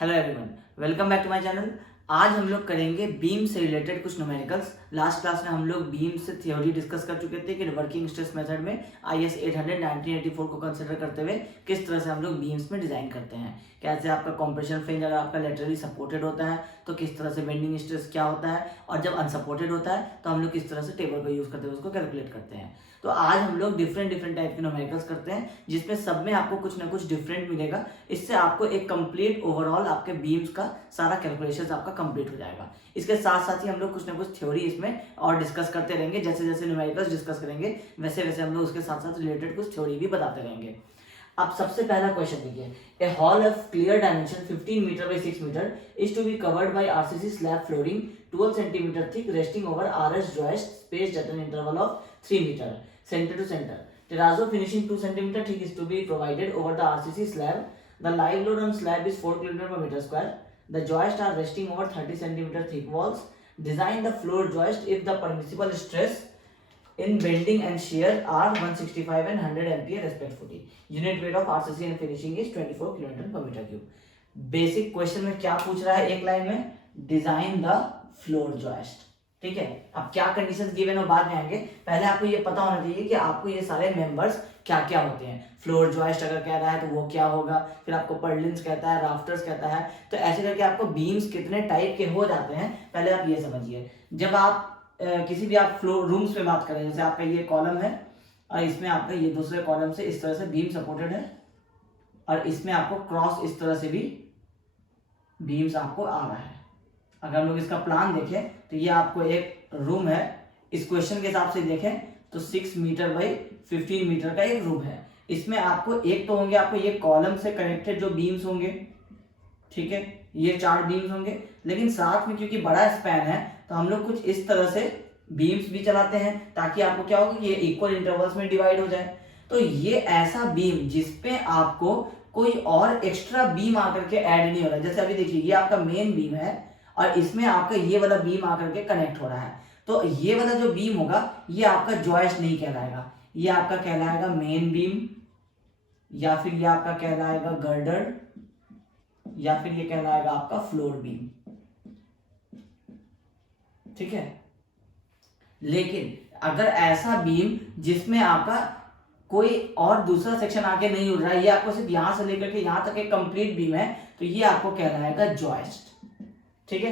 Hello everyone, welcome back to my channel. आज हम लोग करेंगे बीम से रिलेटेड कुछ न्यूमेरिकल्स। लास्ट क्लास में हम लोग बीम से थ्योरी डिस्कस कर चुके थे कि वर्किंग स्ट्रेस मेथड में IS 800 1984 को कंसिडर करते हुए किस तरह से हम लोग बीम्स में डिजाइन करते हैं। कैसे आपका कॉम्प्रेशन फ्लेंज अगर आपका लेटरली सपोर्टेड होता है तो किस तरह से बेंडिंग स्ट्रेस क्या होता है, और जब अनसपोर्टेड होता है तो हम लोग किस तरह से टेबल का यूज करते हुए उसको कैलकुलेट करते हैं। तो आज हम लोग डिफरेंट टाइप के न्यूमेरिकल्स करते हैं जिसमें सब में आपको कुछ ना कुछ डिफरेंट मिलेगा। इससे आपको एक कंप्लीट ओवरऑल आपके बीम्स का सारा कैलकुलेशन आपका कंप्लीट हो जाएगा। इसके साथ साथ ही हम लोग कुछ ना कुछ थ्योरी इसमें और डिस्कस करते रहेंगे। जैसे जैसे न्यूमेरिकल्स डिस्कस करेंगे वैसे वैसे हम लोग उसके साथ साथ रिलेटेड कुछ थ्योरी भी बताते रहेंगे। अब सबसे पहला क्वेश्चन देखिए, a hall of clear dimension 15 metre by 6 metre is to be covered by RCC slab flooring 12 cm thick resting over RS joist spaced at an interval of 3 meter center to center. Terrazzo finishing 2 cm thick is to be provided over the RCC slab. The live load on slab is 4 kg per meter square. The joists are resting over 30 cm thick walls. Design the floor joist if the permissible stress in bending and shear are 165 and 100 MPa respectively. Unit weight of RCC and finishing is 24 kN per meter cube. Basic question में क्या पूछ रहा है एक line में, design the floor joist. ठीक है, अब क्या कंडीशंस गिवन है बाद में आएंगे। पहले आपको ये पता होना चाहिए कि आपको ये सारे मेंबर्स क्या क्या होते हैं। फ्लोर जॉइस्ट अगर कह रहा है तो वो क्या होगा, फिर आपको पर्लिन्स कहता है, राफ्टर्स कहता है। तो ऐसे करके आपको बीम्स कितने टाइप के हो जाते हैं पहले आप ये समझिए। जब आप किसी भी आप फ्लोर रूम्स में बात करें, जैसे आपका ये कॉलम है और इसमें आपका ये दूसरे कॉलम से इस तरह से बीम सपोर्टेड है और इसमें आपको क्रॉस इस तरह से भी बीम्स आपको आ रहा है। अगर हम लोग इसका प्लान देखें तो ये आपको एक रूम है, इस क्वेश्चन के हिसाब से देखें तो 6 मीटर बाई 15 मीटर का एक रूम है। इसमें आपको एक तो होंगे आपको ये कॉलम से कनेक्टेड जो बीम्स होंगे, ठीक है, ये 4 बीम्स होंगे। लेकिन साथ में क्योंकि बड़ा स्पैन है तो हम लोग कुछ इस तरह से बीम्स भी चलाते हैं ताकि आपको क्या होगा कि ये इक्वल इंटरवल्स में डिवाइड हो जाए। तो ये ऐसा बीम जिसपे आपको कोई और एक्स्ट्रा बीम आकर के ऐड नहीं हो रहा है। जैसे अभी देखिए ये आपका मेन बीम है और इसमें आपका ये वाला बीम आकर के कनेक्ट हो रहा है। तो ये वाला जो बीम होगा ये आपका जॉइस्ट नहीं कहलाएगा, ये आपका कहलाएगा मेन बीम, या फिर ये आपका कहलाएगा गर्डर, या फिर ये कहलाएगा आपका फ्लोर बीम। ठीक है, लेकिन अगर ऐसा बीम जिसमें आपका कोई और दूसरा सेक्शन आके नहीं उड़ रहा है, ये आपको सिर्फ यहां से लेकर के यहां तक एक कंप्लीट बीम है, तो ये आपको कहलाएगा जॉइस्ट। ठीक है,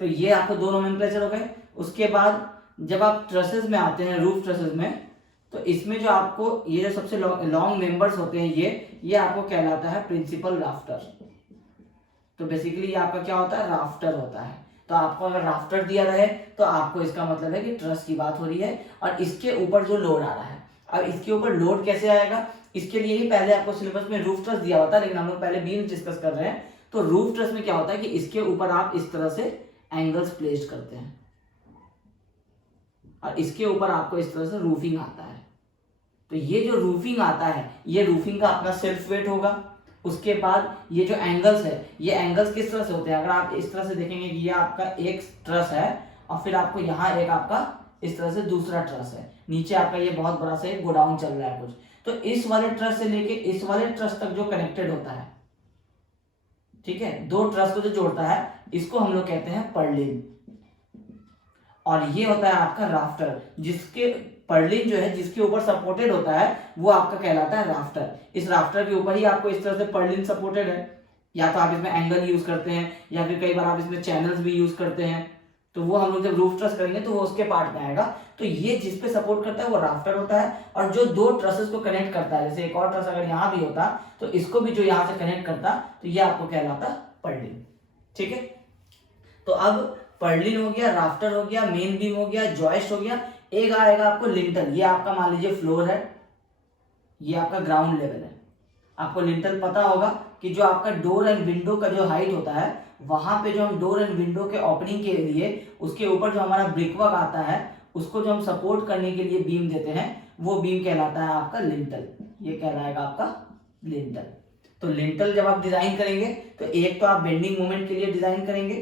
तो ये आपको दो नोमेनक्लेचर हो गए। उसके बाद जब आप ट्रसेस में आते हैं, रूफ ट्रसेस में, तो इसमें जो आपको ये जो सबसे लॉन्ग मेंबर्स होते हैं ये आपको कहलाता है प्रिंसिपल राफ्टर। तो बेसिकली ये आपका क्या होता है, राफ्टर होता है। तो आपको अगर राफ्टर दिया रहे तो आपको इसका मतलब है कि ट्रस की बात हो रही है और इसके ऊपर जो लोड आ रहा है। अब इसके ऊपर लोड कैसे आएगा, इसके लिए ही पहले आपको सिलेबस में रूफ ट्रस दिया होता है, लेकिन हम लोग पहले बीम डिस्कस कर रहे हैं। तो रूफ ट्रस में क्या होता है कि इसके ऊपर आप इस तरह से एंगल्स प्लेस्ड करते हैं और इसके ऊपर आपको इस तरह से रूफिंग आता है। तो ये जो रूफिंग आता है ये रूफिंग का अपना सेल्फ वेट होगा। उसके बाद ये जो एंगल्स है, ये एंगल्स किस तरह से होते हैं, अगर आप इस तरह से देखेंगे कि ये आपका एक ट्रस है और फिर आपको यहाँ एक आपका इस तरह से दूसरा ट्रस है, नीचे आपका ये बहुत बड़ा सा एक गोडाउन चल रहा है कुछ। तो इस वाले ट्रस से लेके इस वाले ट्रस तक जो कनेक्टेड होता है, ठीक है, दो ट्रस को जो जोड़ता है इसको हम लोग कहते हैं पर्लिन। और ये होता है आपका राफ्टर, जिसके पर्लिन जो है जिसके ऊपर सपोर्टेड होता है वो आपका कहलाता है राफ्टर। इस राफ्टर के ऊपर ही आपको इस तरह से पर्लिन सपोर्टेड है, या तो आप इसमें एंगल यूज करते हैं या फिर कई बार आप इसमें चैनल्स भी यूज करते हैं। तो वो हम लोग जब रूफ ट्रस करेंगे तो वो उसके पार्ट में आएगा। तो ये जिस पे सपोर्ट करता है वो राफ्टर होता है, और जो दो ट्रसेस को कनेक्ट करता है, जैसे एक और ट्रस अगर यहाँ भी होता तो इसको भी जो यहाँ से कनेक्ट करता तो ये आपको कहलाता पर्लिन। ठीक है, तो अब पर्लिन हो गया, राफ्टर हो गया, मेन बीम हो गया, जॉइस्ट हो गया। एक आएगा आपको लिंटल, ये आपका मान लीजिए फ्लोर है, ये आपका ग्राउंड लेवल है। आपको लिंटल पता होगा कि जो आपका डोर एंड विंडो का जो हाइट होता है, वहां पे जो हम डोर एंड विंडो के ओपनिंग के लिए उसके ऊपर जो हमारा ब्रिकवर्क आता है उसको जो हम सपोर्ट करने के लिए बीम देते हैं वो बीम कहलाता है आपका लिंटल। ये कहलाएगा आपका लिंटल। तो लिंटल जब आप डिजाइन करेंगे तो एक तो आप बेंडिंग मोमेंट के लिए डिजाइन करेंगे,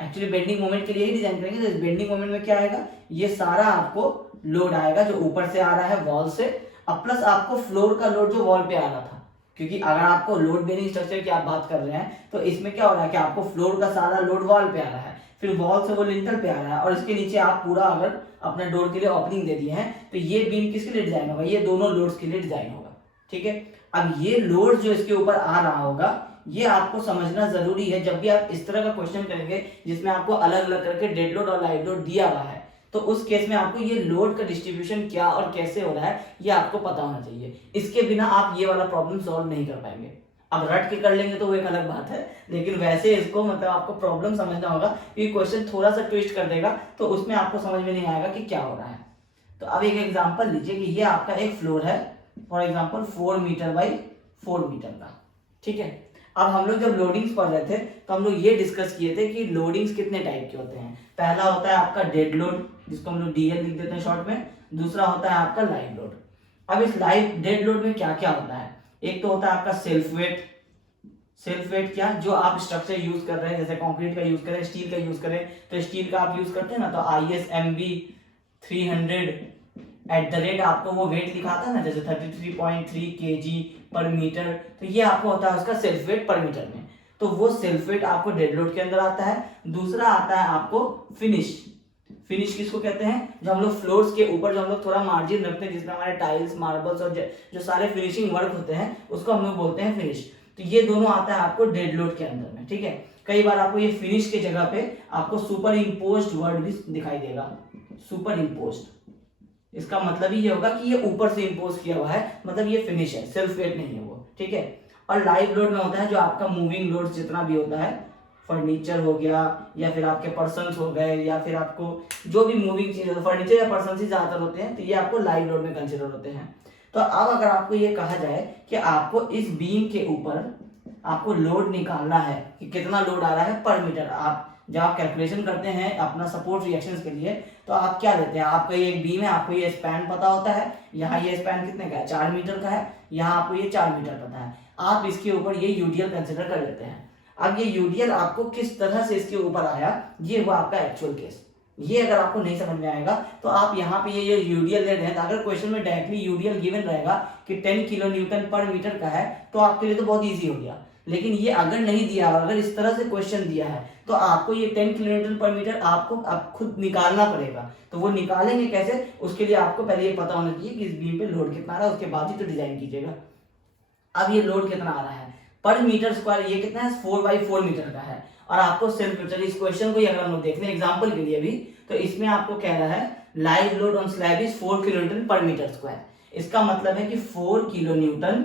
एक्चुअली बेंडिंग मोमेंट के लिए ही डिजाइन करेंगे। तो बेंडिंग मोमेंट में क्या आएगा, ये सारा आपको लोड आएगा जो ऊपर से आ रहा है वॉल से, अब प्लस आपको फ्लोर का लोड जो वॉल पे आ रहा था क्योंकि अगर आपको लोड बेरिंग स्ट्रक्चर की आप बात कर रहे हैं तो इसमें क्या हो रहा है कि आपको फ्लोर का सारा लोड वॉल पे आ रहा है, फिर वॉल से वो लिंटर पे आ रहा है, और इसके नीचे आप पूरा अगर अपने डोर के लिए ओपनिंग दे दिए हैं तो ये बीम किसके लिए डिजाइन होगा, ये दोनों लोड्स के लिए डिजाइन होगा। ठीक है, अब ये लोड जो इसके ऊपर आ रहा होगा ये आपको समझना जरूरी है। जब भी आप इस तरह का क्वेश्चन करेंगे जिसमें आपको अलग अलग करके डेड लोड और लाइव लोड दिया हुआ है तो उस केस में आपको ये लोड का डिस्ट्रीब्यूशन क्या और कैसे हो रहा है ये आपको पता होना चाहिए। इसके बिना आप ये वाला प्रॉब्लम सॉल्व नहीं कर पाएंगे। अब रट के कर लेंगे तो वो एक अलग बात है, लेकिन वैसे इसको मतलब आपको प्रॉब्लम समझना होगा क्योंकि क्वेश्चन थोड़ा सा ट्विस्ट कर देगा तो उसमें आपको समझ में नहीं आएगा कि क्या हो रहा है। तो अब एक एग्जांपल लीजिए कि ये आपका एक फ्लोर है for example 4 metre by 4 metre का। ठीक है, अब हम लोग जब लोडिंग्स पढ़ रहे थे तो हम लोग ये डिस्कस किए थे कि लोडिंग्स कितने टाइप के होते हैं। पहला होता है आपका डेड लोड जिसको हम लोग डीएल लिख देते हैं शॉर्ट में, दूसरा होता है आपका लाइव लोड। अब इस लाइव डेड लोड में क्या क्या होता है, एक तो होता है आपका सेल्फ वेट। सेल्फ वेट क्या, जो आप स्ट्रक्चर यूज कर रहे हैं, जैसे कंक्रीट का यूज करें, स्टील का यूज करें, तो स्टील का आप यूज करते हैं ना तो ISMB 300 @ आपको वो वेट लिखाता है ना, जैसे 33.3 kg पर मीटर, तो ये आपको होता है उसका सेल्फ वेट पर मीटर में। तो वो सेल्फ वेट आपको डेड लोड के अंदर आता है। दूसरा आता है आपको फिनिश। फिनिश किसको कहते हैं, जो हम लोग फ्लोर्स के ऊपर जो हम लोग थोड़ा मार्जिन रखते हैं जिसमें हमारे टाइल्स, मार्बल्स और जो सारे फिनिशिंग वर्क होते हैं उसको हम लोग बोलते हैं फिनिश। तो ये दोनों आता है आपको डेड लोड के अंदर में। ठीक है, कई बार आपको ये फिनिश के जगह पे आपको सुपर इम्पोज्ड वर्ड भी दिखाई देगा, सुपर इम्पोज्ड। इसका मतलब ये होगा कि ये ऊपर से इम्पोज किया हुआ है, मतलब ये फिनिश है, सेल्फ वेट नहीं है वो। ठीक है, और लाइव लोड में होता है जो आपका मूविंग लोड जितना भी होता है, फर्नीचर हो गया या फिर आपके पर्सन्स हो गए या फिर आपको जो भी मूविंग चीज, फर्नीचर या पर्सन ही ज्यादातर होते हैं, तो ये आपको लाइव लोड में कंसिडर होते हैं। तो अब अगर आपको ये कहा जाए कि आपको इस बीम के ऊपर आपको लोड निकालना है कि कितना लोड आ रहा है पर मीटर, आप जब आप कैलकुलेशन करते हैं अपना सपोर्ट रिएक्शंस के लिए तो आप क्या लेते हैं, आपका ये एक बीम है, आपको ये स्पैन पता होता है, यहाँ ये स्पैन कितने का है 4 मीटर का है, यहाँ आपको ये 4 मीटर पता है, आप इसके ऊपर ये यूडीएल कंसिडर कर लेते हैं। अब ये यूडीएल आपको किस तरह से इसके ऊपर आया ये हुआ आपका एक्चुअल केस। ये अगर आपको नहीं समझ में आएगा तो आप यहाँ पे ये यूडीएल ले रहे हैं, अगर क्वेश्चन में डायरेक्टली यूडीएल गिवन रहेगा कि 10 किलो न्यूटन पर मीटर का है तो आपके लिए तो बहुत ईजी हो गया। लेकिन ये अगर नहीं दिया, अगर इस तरह से क्वेश्चन दिया है तो आपको ये 10 किलो न्यूटन पर मीटर आपको अब खुद निकालना पड़ेगा। तो वो निकालेंगे कैसे, उसके लिए आपको पहले ये पता होना चाहिए कि इस बीम पे लोड कितना आ रहा है, उसके बाद ही तो डिजाइन कीजिएगा। अब ये लोड कितना आ रहा है पर मीटर स्क्वायर, ये कितना है 4/4 मीटर का है, और आपको सेल्फ मीटर, इस क्वेश्चन को अगर हम लोग देख लें एग्जांपल के लिए भी, तो इसमें आपको कह रहा है live load on slab is 4 kilo Newton पर मीटर स्क्वायर। इसका मतलब है कि 4 किलो न्यूटन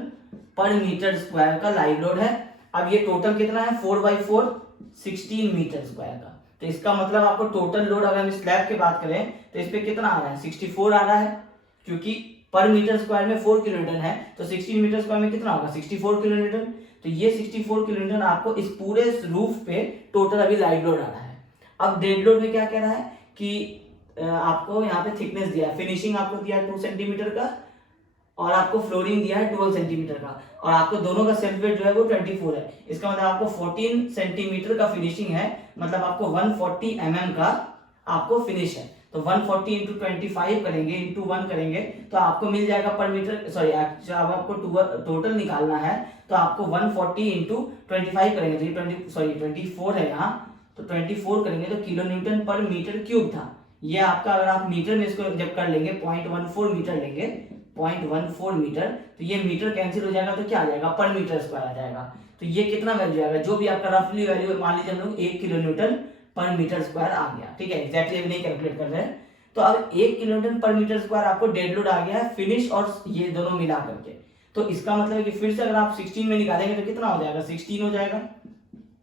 पर मीटर स्क्वायर का लाइव लोड है। अब ये टोटल कितना है 4/4 16 मीटर स्क्वायर का, तो इसका मतलब आपको टोटल लोड अगर हम स्लैब की बात करें तो इस पे कितना आ रहा है 64 आ रहा है, क्योंकि पर मीटर स्क्वायर में 4 किलो न्यूटन है तो 16 मीटर स्क्वायर में कितना होगा 64 किलो न्यूटन। तो ये 64 किलो न्यूटन आपको इस पूरे रूफ पे टोटल अभी लाइव लोड आ रहा है। अब डेड लोड में क्या कह रहा है कि आपको यहाँ पे थिकनेस दिया है, फिनिशिंग आपको दिया है 2 सेंटीमीटर का और आपको फ्लोरिंग दिया है 12 सेंटीमीटर का, और आपको दोनों का सेल्फ वेट जो है वो 24 है। इसका मतलब आपको 14 सेंटीमीटर का फिनिशिंग है, मतलब आपको 140 mm का आपको फिनिश है। तो 140 इंटू 25 करेंगे इंटू 1 करेंगे तो आपको मिल जाएगा पर मीटर, सॉरी अब आपको टोटल निकालना है तो आपको 140 इंटू 25 करेंगे, तो 24 है यहाँ, तो 24 करेंगे तो किलो न्यूटन पर मीटर क्यूब था। ये आपका अगर आप मीटर में इसको जब कर लेंगे 0.14 मीटर लेंगे, 0.14 मीटर, तो ये मीटर कैंसिल हो जाएगा तो क्या आ जाएगा पर मीटर स्क्वायर आ जाएगा। तो ये कितना वैल्यू आएगा, जो भी आपका रफली वैल्यू मान लीजिए हम लोग 1 किलो न्यूटन पर मीटर स्क्वायर आ गया। ठीक है, एग्जैक्टली अभी नहीं कैलकुलेट कर रहे हैं। तो अब 1 किलो न्यूटन पर मीटर स्क्वायर आपको डेड लोड आ गया है फिनिश और ये दोनों मिला करके। तो इसका मतलब है कि फिर से अगर आप 16 में निकालेंगे तो कितना हो जाएगा 16 हो जाएगा,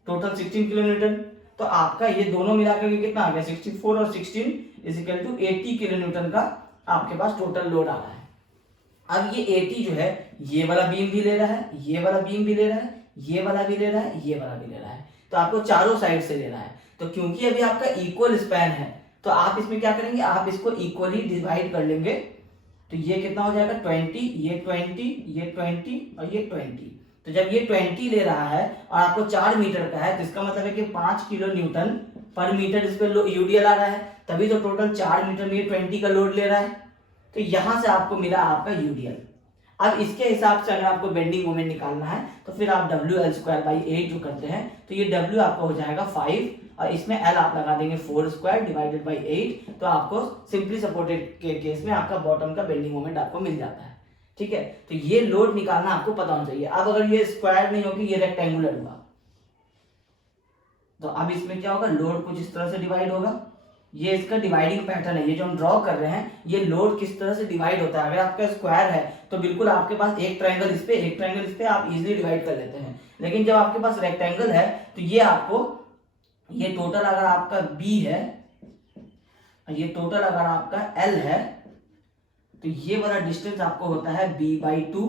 टोटल 16 किलो न्यूटन। तो आपका ये दोनों मिला करके कितना आ गया 64 और 16 is equal to 80 kilonewton का आपके पास टोटल लोड आ रहा है। अब ये 80 जो है ये वाला बीम भी ले रहा है, ये वाला बीम भी ले रहा है, ये वाला भी ले रहा है, ये वाला भी ले रहा है, तो आपको चारों साइड से लेना है। तो क्योंकि अभी आपका इक्वल स्पैन है तो आप इसमें क्या करेंगे, आप इसको इक्वली डिवाइड कर लेंगे। तो ये कितना हो जाएगा 20, ये 20, ये 20 और ये 20। तो जब ये 20 ले रहा है और आपको 4 मीटर का है तो इसका मतलब है कि 5 किलो न्यूटन पर मीटर इस पर यूडीएल आ रहा है, तभी तो टोटल 4 मीटर में 20 का लोड ले रहा है। तो यहां से आपको मिला आपका यूडीएल। अब इसके हिसाब से अगर आपको बेंडिंग मोमेंट निकालना है तो फिर आप WL²/8 जो करते हैं, तो ये W आपका हो जाएगा 5 और इसमें L आप लगा देंगे 4² डिवाइडेड बाई 8, तो आपको सिंपली सपोर्टेड के केस में आपका बॉटम का बेंडिंग मोमेंट आपको मिल जाता है। ठीक है, तो ये लोड निकालना आपको पता होना चाहिए। अब अगर ये स्क्वायर नहीं होगी, ये रेक्टेंगुलर हुआ, तो अब इसमें क्या होगा, लोड कुछ इस तरह से डिवाइड होगा। ये इसका डिवाइडिंग पैटर्न है, ये जो हम ड्रॉ कर रहे हैं, ये लोड किस तरह से डिवाइड होता है। अगर आपका स्क्वायर है तो बिल्कुल आपके पास एक ट्रायंगल इस पे, एक ट्रायंगल इस पे, आप इजीली डिवाइड कर लेते हैं। लेकिन जब आपके पास रेक्टेंगल है तो ये आपको, ये टोटल अगर आपका B है, ये टोटल अगर आपका L है, तो ये वाला डिस्टेंस आपको होता है B/2,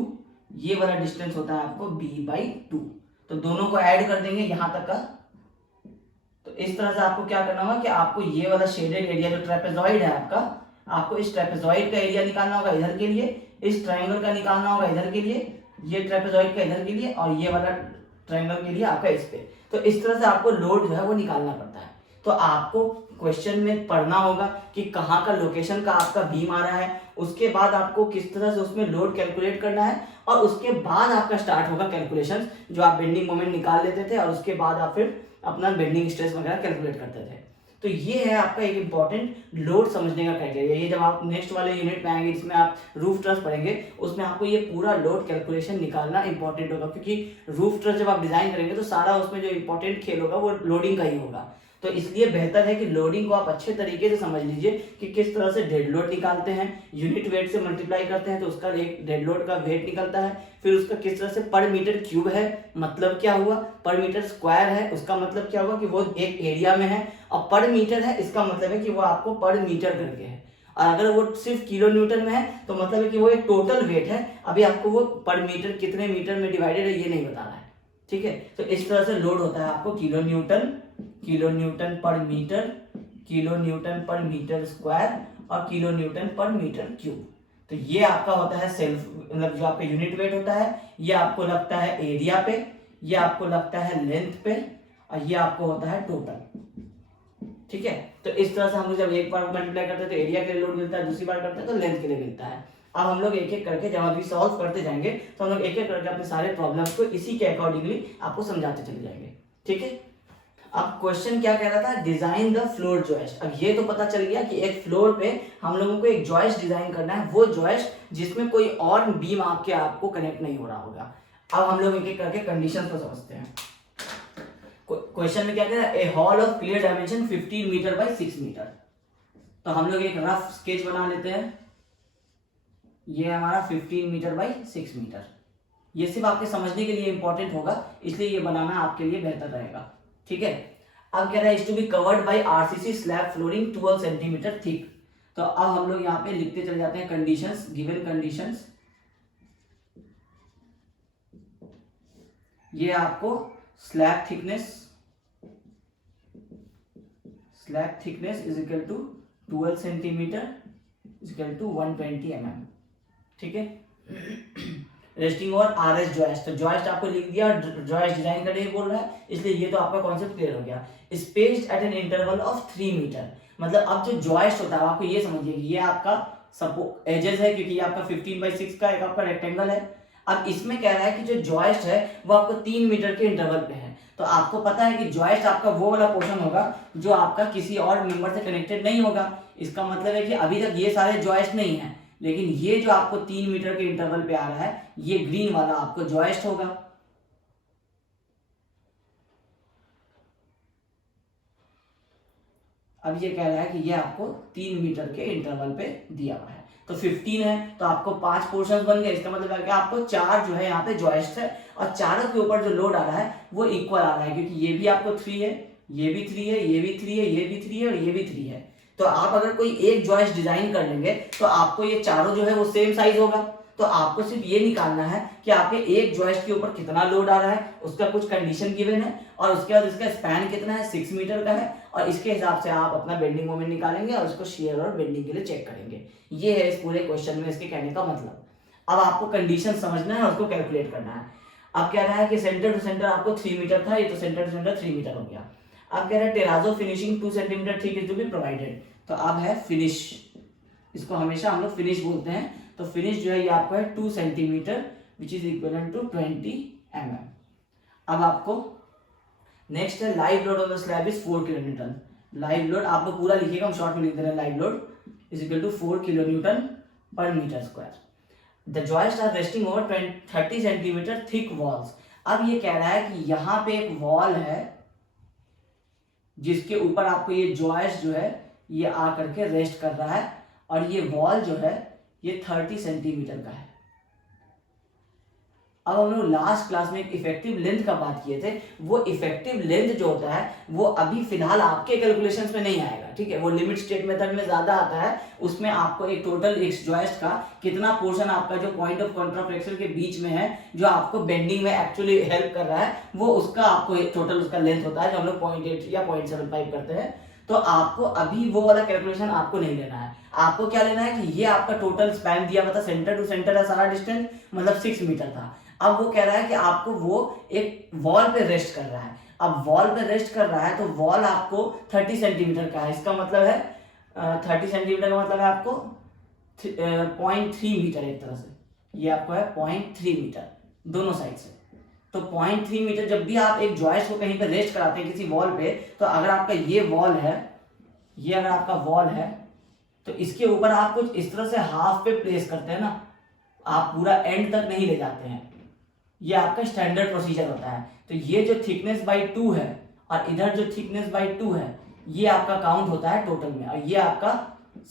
ये वाला डिस्टेंस होता है आपको B/2। तो दोनों को ऐड कर देंगे यहां तक का। तो इस तरह से आपको क्या करना होगा कि आपको ये वाला शेडेड एरिया जो ट्रेपेजॉइड है आपका, आपको इस ट्रेपेजॉइड का एरिया निकालना होगा इधर के लिए, इस ट्रायंगल का निकालना होगा इधर के लिए, ये ट्रेपेजॉइड का इधर के लिए, और ये वाला ट्रायंगल के लिए आपका इस पे। तो इस तरह से आपको लोड जो है वो निकालना पड़ता है। तो आपको क्वेश्चन में पढ़ना होगा कि कहाँ का लोकेशन का आपका बीम आ रहा है, उसके बाद आपको किस तरह से उसमें लोड कैलकुलेट करना है, और उसके बाद आपका स्टार्ट होगा कैलकुलेशन, जो आप बेंडिंग मोमेंट निकाल लेते थे और उसके बाद आप फिर अपना बेंडिंग स्ट्रेस वगैरह कैलकुलेट करते थे। तो ये है आपका एक इंपॉर्टेंट लोड समझने का क्राइटेरिया। ये जब आप नेक्स्ट वाले यूनिट में आएंगे जिसमें आप रूफ ट्रस पढ़ेंगे, उसमें आपको ये पूरा लोड कैलकुलेशन निकालना इंपॉर्टेंट होगा, क्योंकि रूफ ट्रस जब आप डिजाइन करेंगे तो सारा उसमें जो इंपॉर्टेंट खेल होगा वो लोडिंग का ही होगा। तो इसलिए बेहतर है कि लोडिंग को आप अच्छे तरीके से समझ लीजिए कि किस तरह से डेड लोड निकालते हैं। यूनिट वेट से मल्टीप्लाई करते हैं तो उसका एक डेड लोड का वेट निकलता है, फिर उसका किस तरह से पर मीटर क्यूब है मतलब क्या हुआ, पर मीटर स्क्वायर है उसका मतलब क्या हुआ कि वो एक एरिया में है, और पर मीटर है इसका मतलब है कि वो आपको पर मीटर करके है, और अगर वो सिर्फ किलो न्यूटन में है तो मतलब है कि वो एक टोटल वेट है। अभी आपको वो पर मीटर कितने मीटर में डिवाइडेड है ये नहीं बताना है। ठीक है, तो इस तरह से लोड होता है आपको किलो न्यूटन पर मीटर, किलो न्यूटन पर मीटर स्क्वायर, और किलो न्यूटन पर मीटर क्यूब। तो ये आपका होता है सेल्फ, मतलब जो आपका यूनिट वेट होता है, ये आपको लगता है एरिया पे, ये आपको लगता है लेंथ पे, और ये आपको होता है टोटल। ठीक है, तो इस तरह से हम लोग जब एक बार मल्टीप्लाई करते हैं तो एरिया के लिए लोड मिलता है, दूसरी बार करते हैं तो लेंथ के लिए मिलता है। अब हम लोग एक एक करके जब अभी सॉल्व करते जाएंगे तो हम लोग एक एक करके अपने सारे प्रॉब्लम्स को इसी के अकॉर्डिंगली आपको समझाते चले जाएंगे। ठीक है, अब क्वेश्चन क्या कह रहा था, डिजाइन द फ्लोर जॉइस्ट। अब ये तो पता चल गया कि एक फ्लोर पे हम लोगों को एक जॉइस्ट डिजाइन करना है, वो जॉइस्ट जिसमें कोई और बीम आपको कनेक्ट नहीं हो रहा होगा। अब हम लोग एक एक करके कंडीशन को समझते हैं। क्वेश्चन में क्या कह रहा है, a hall of clear dimension 15 metre by 6 metre. तो हम लोग एक रफ स्केच बना लेते हैं। ये हमारा 15 मीटर बाई 6 मीटर। ये सिर्फ आपके समझने के लिए इंपॉर्टेंट होगा, इसलिए ये बनाना आपके लिए बेहतर रहेगा। ठीक है, अब कह रहा है is to be covered by RCC slab flooring 12 centimetre thick. तो अब हम लोग यहाँ पे लिखते चले जाते हैं कंडीशंस, गिवन कंडीशंस। ये आपको slab thickness is equal to 12 centimetre is equal to 120 mm। ठीक है, रेस्टिंग और आरएस जॉइस्ट, तो जॉइस्ट आपको लिख दिया, जॉइस्ट डिजाइन करने बोल रहा है, इसलिए ये तो आपका कॉन्सेप्ट क्लियर हो गया। Spaced at an interval of 3 metre, मतलब अब जो जॉइस्ट होता है आपको ये समझिए कि ये आपका सपोर्ट एजेस है, क्योंकि ये आपका 15/6 का एक आपका रेक्टेंगल है। अब इसमें कह रहा है कि जो जॉइस्ट है वो आपको 3 मीटर के इंटरवल पे है। तो आपको पता है कि जॉइस्ट आपका वो वाला पोर्शन होगा जो आपका किसी और मेंबर से कनेक्टेड नहीं होगा। इसका मतलब है कि अभी तक ये सारे जॉइस्ट नहीं है, लेकिन ये जो आपको 3 मीटर के इंटरवल पे आ रहा है, ये ग्रीन वाला आपको जॉइस्ट होगा। अब ये कह रहा है कि ये आपको 3 मीटर के इंटरवल पे दिया हुआ है। तो 15 है तो आपको 5 पोर्शन बन गए। इसका मतलब है कि आपको 4 जो है यहाँ पे जॉइस्ट है, और चारों के ऊपर जो लोड आ रहा है वो इक्वल आ रहा है, क्योंकि ये भी आपको 3 है, ये भी 3 है, ये भी 3 है, ये भी 3 है, और ये भी 3 है। तो आप अगर कोई एक जॉइस्ट डिजाइन कर लेंगे तो आपको ये चारों जो है वो सेम साइज होगा। तो आपको सिर्फ ये निकालना है कि आपके एक जॉइस्ट के ऊपर कितना लोड आ रहा है, उसका कुछ कंडीशन गिवन है, और उसके बाद इसका स्पैन कितना है, 6 मीटर का है, और इसके हिसाब से आप अपना बेंडिंग मोमेंट निकालेंगे और उसको शियर और बेंडिंग के लिए चेक करेंगे। ये है इस पूरे क्वेश्चन में इसके कहने का मतलब। अब आपको कंडीशन समझना है और उसको कैलकुलेट करना है। अब कह रहा है कि सेंटर टू सेंटर आपको 3 मीटर था, ये तो सेंटर टू सेंटर 3 मीटर हो गया। अब कह रहा है terrazzo finishing 2 centimetre thick is to be provided. तो अब है फिनिश, इसको हमेशा हम लोग फिनिश बोलते हैं। तो फिनिश जो है ये आपका है 2 centimetre which is equal to 20 mm। अब आपको नेक्स्ट है live load on the slab is 4 kilo Newton. Live load आपको पूरा लिखिएगा, हम शॉर्ट में लिख दे रहे हैं। Live load is equal to 4 kilo Newton पर metre square. The joists are resting over 30 centimetre thick walls. अब ये कह रहा है कि यहाँ पे एक वॉल है जिसके ऊपर आपको ये जॉइस्ट जो है ये आ करके रेस्ट कर रहा है, और ये वॉल जो है ये 30 सेंटीमीटर का है। अब हम लोग लास्ट क्लास में एक इफेक्टिव लेंथ का बात किए थे। वो इफेक्टिव लेंथ जो होता है वो अभी फिलहाल आपके कैलकुलेशंस में नहीं आएगा, ठीक है। वो लिमिट स्टेट मेथड में ज्यादा आता है। उसमें आपको एक टोटल एक जॉइस्ट का कितना पोर्शन आपका जो पॉइंट ऑफ कॉन्ट्राफ्लेक्शन के बीच में है, जो आपको बेंडिंग में एक्चुअली हेल्प कर रहा है, वो उसका आपको टोटल उसका लेंथ होता है, जो हम लोग 0.8 या 0.75 करते हैं। तो आपको अभी वो वाला कैलकुलेशन आपको नहीं लेना है। आपको क्या लेना है कि ये आपका टोटल स्पैन दिया हुआ था, सेंटर टू सेंटर है सारा डिस्टेंस, मतलब 6 मीटर था। अब वो कह रहा है कि आपको वो एक वॉल पे रेस्ट कर रहा है। अब वॉल पे रेस्ट कर रहा है तो वॉल आपको 30 सेंटीमीटर का है। इसका मतलब है 30 सेंटीमीटर का मतलब है आपको 0.3 मीटर। एक तरह से ये आपको है 0.3 मीटर दोनों साइड से। तो 0.3 मीटर जब भी आप एक जॉइस्ट को कहीं पे रेस्ट कराते हैं किसी वॉल पे, तो अगर आपका ये वॉल है, ये अगर आपका वॉल है, तो इसके ऊपर आप कुछ इस तरह से हाफ पे प्लेस करते हैं ना, आप पूरा एंड तक नहीं ले जाते हैं। ये आपका स्टैंडर्ड प्रोसीजर होता है। तो ये जो थिकनेस बाई 2 है और इधर जो थिकनेस बाई 2 है, ये आपका काउंट होता है टोटल में। और ये आपका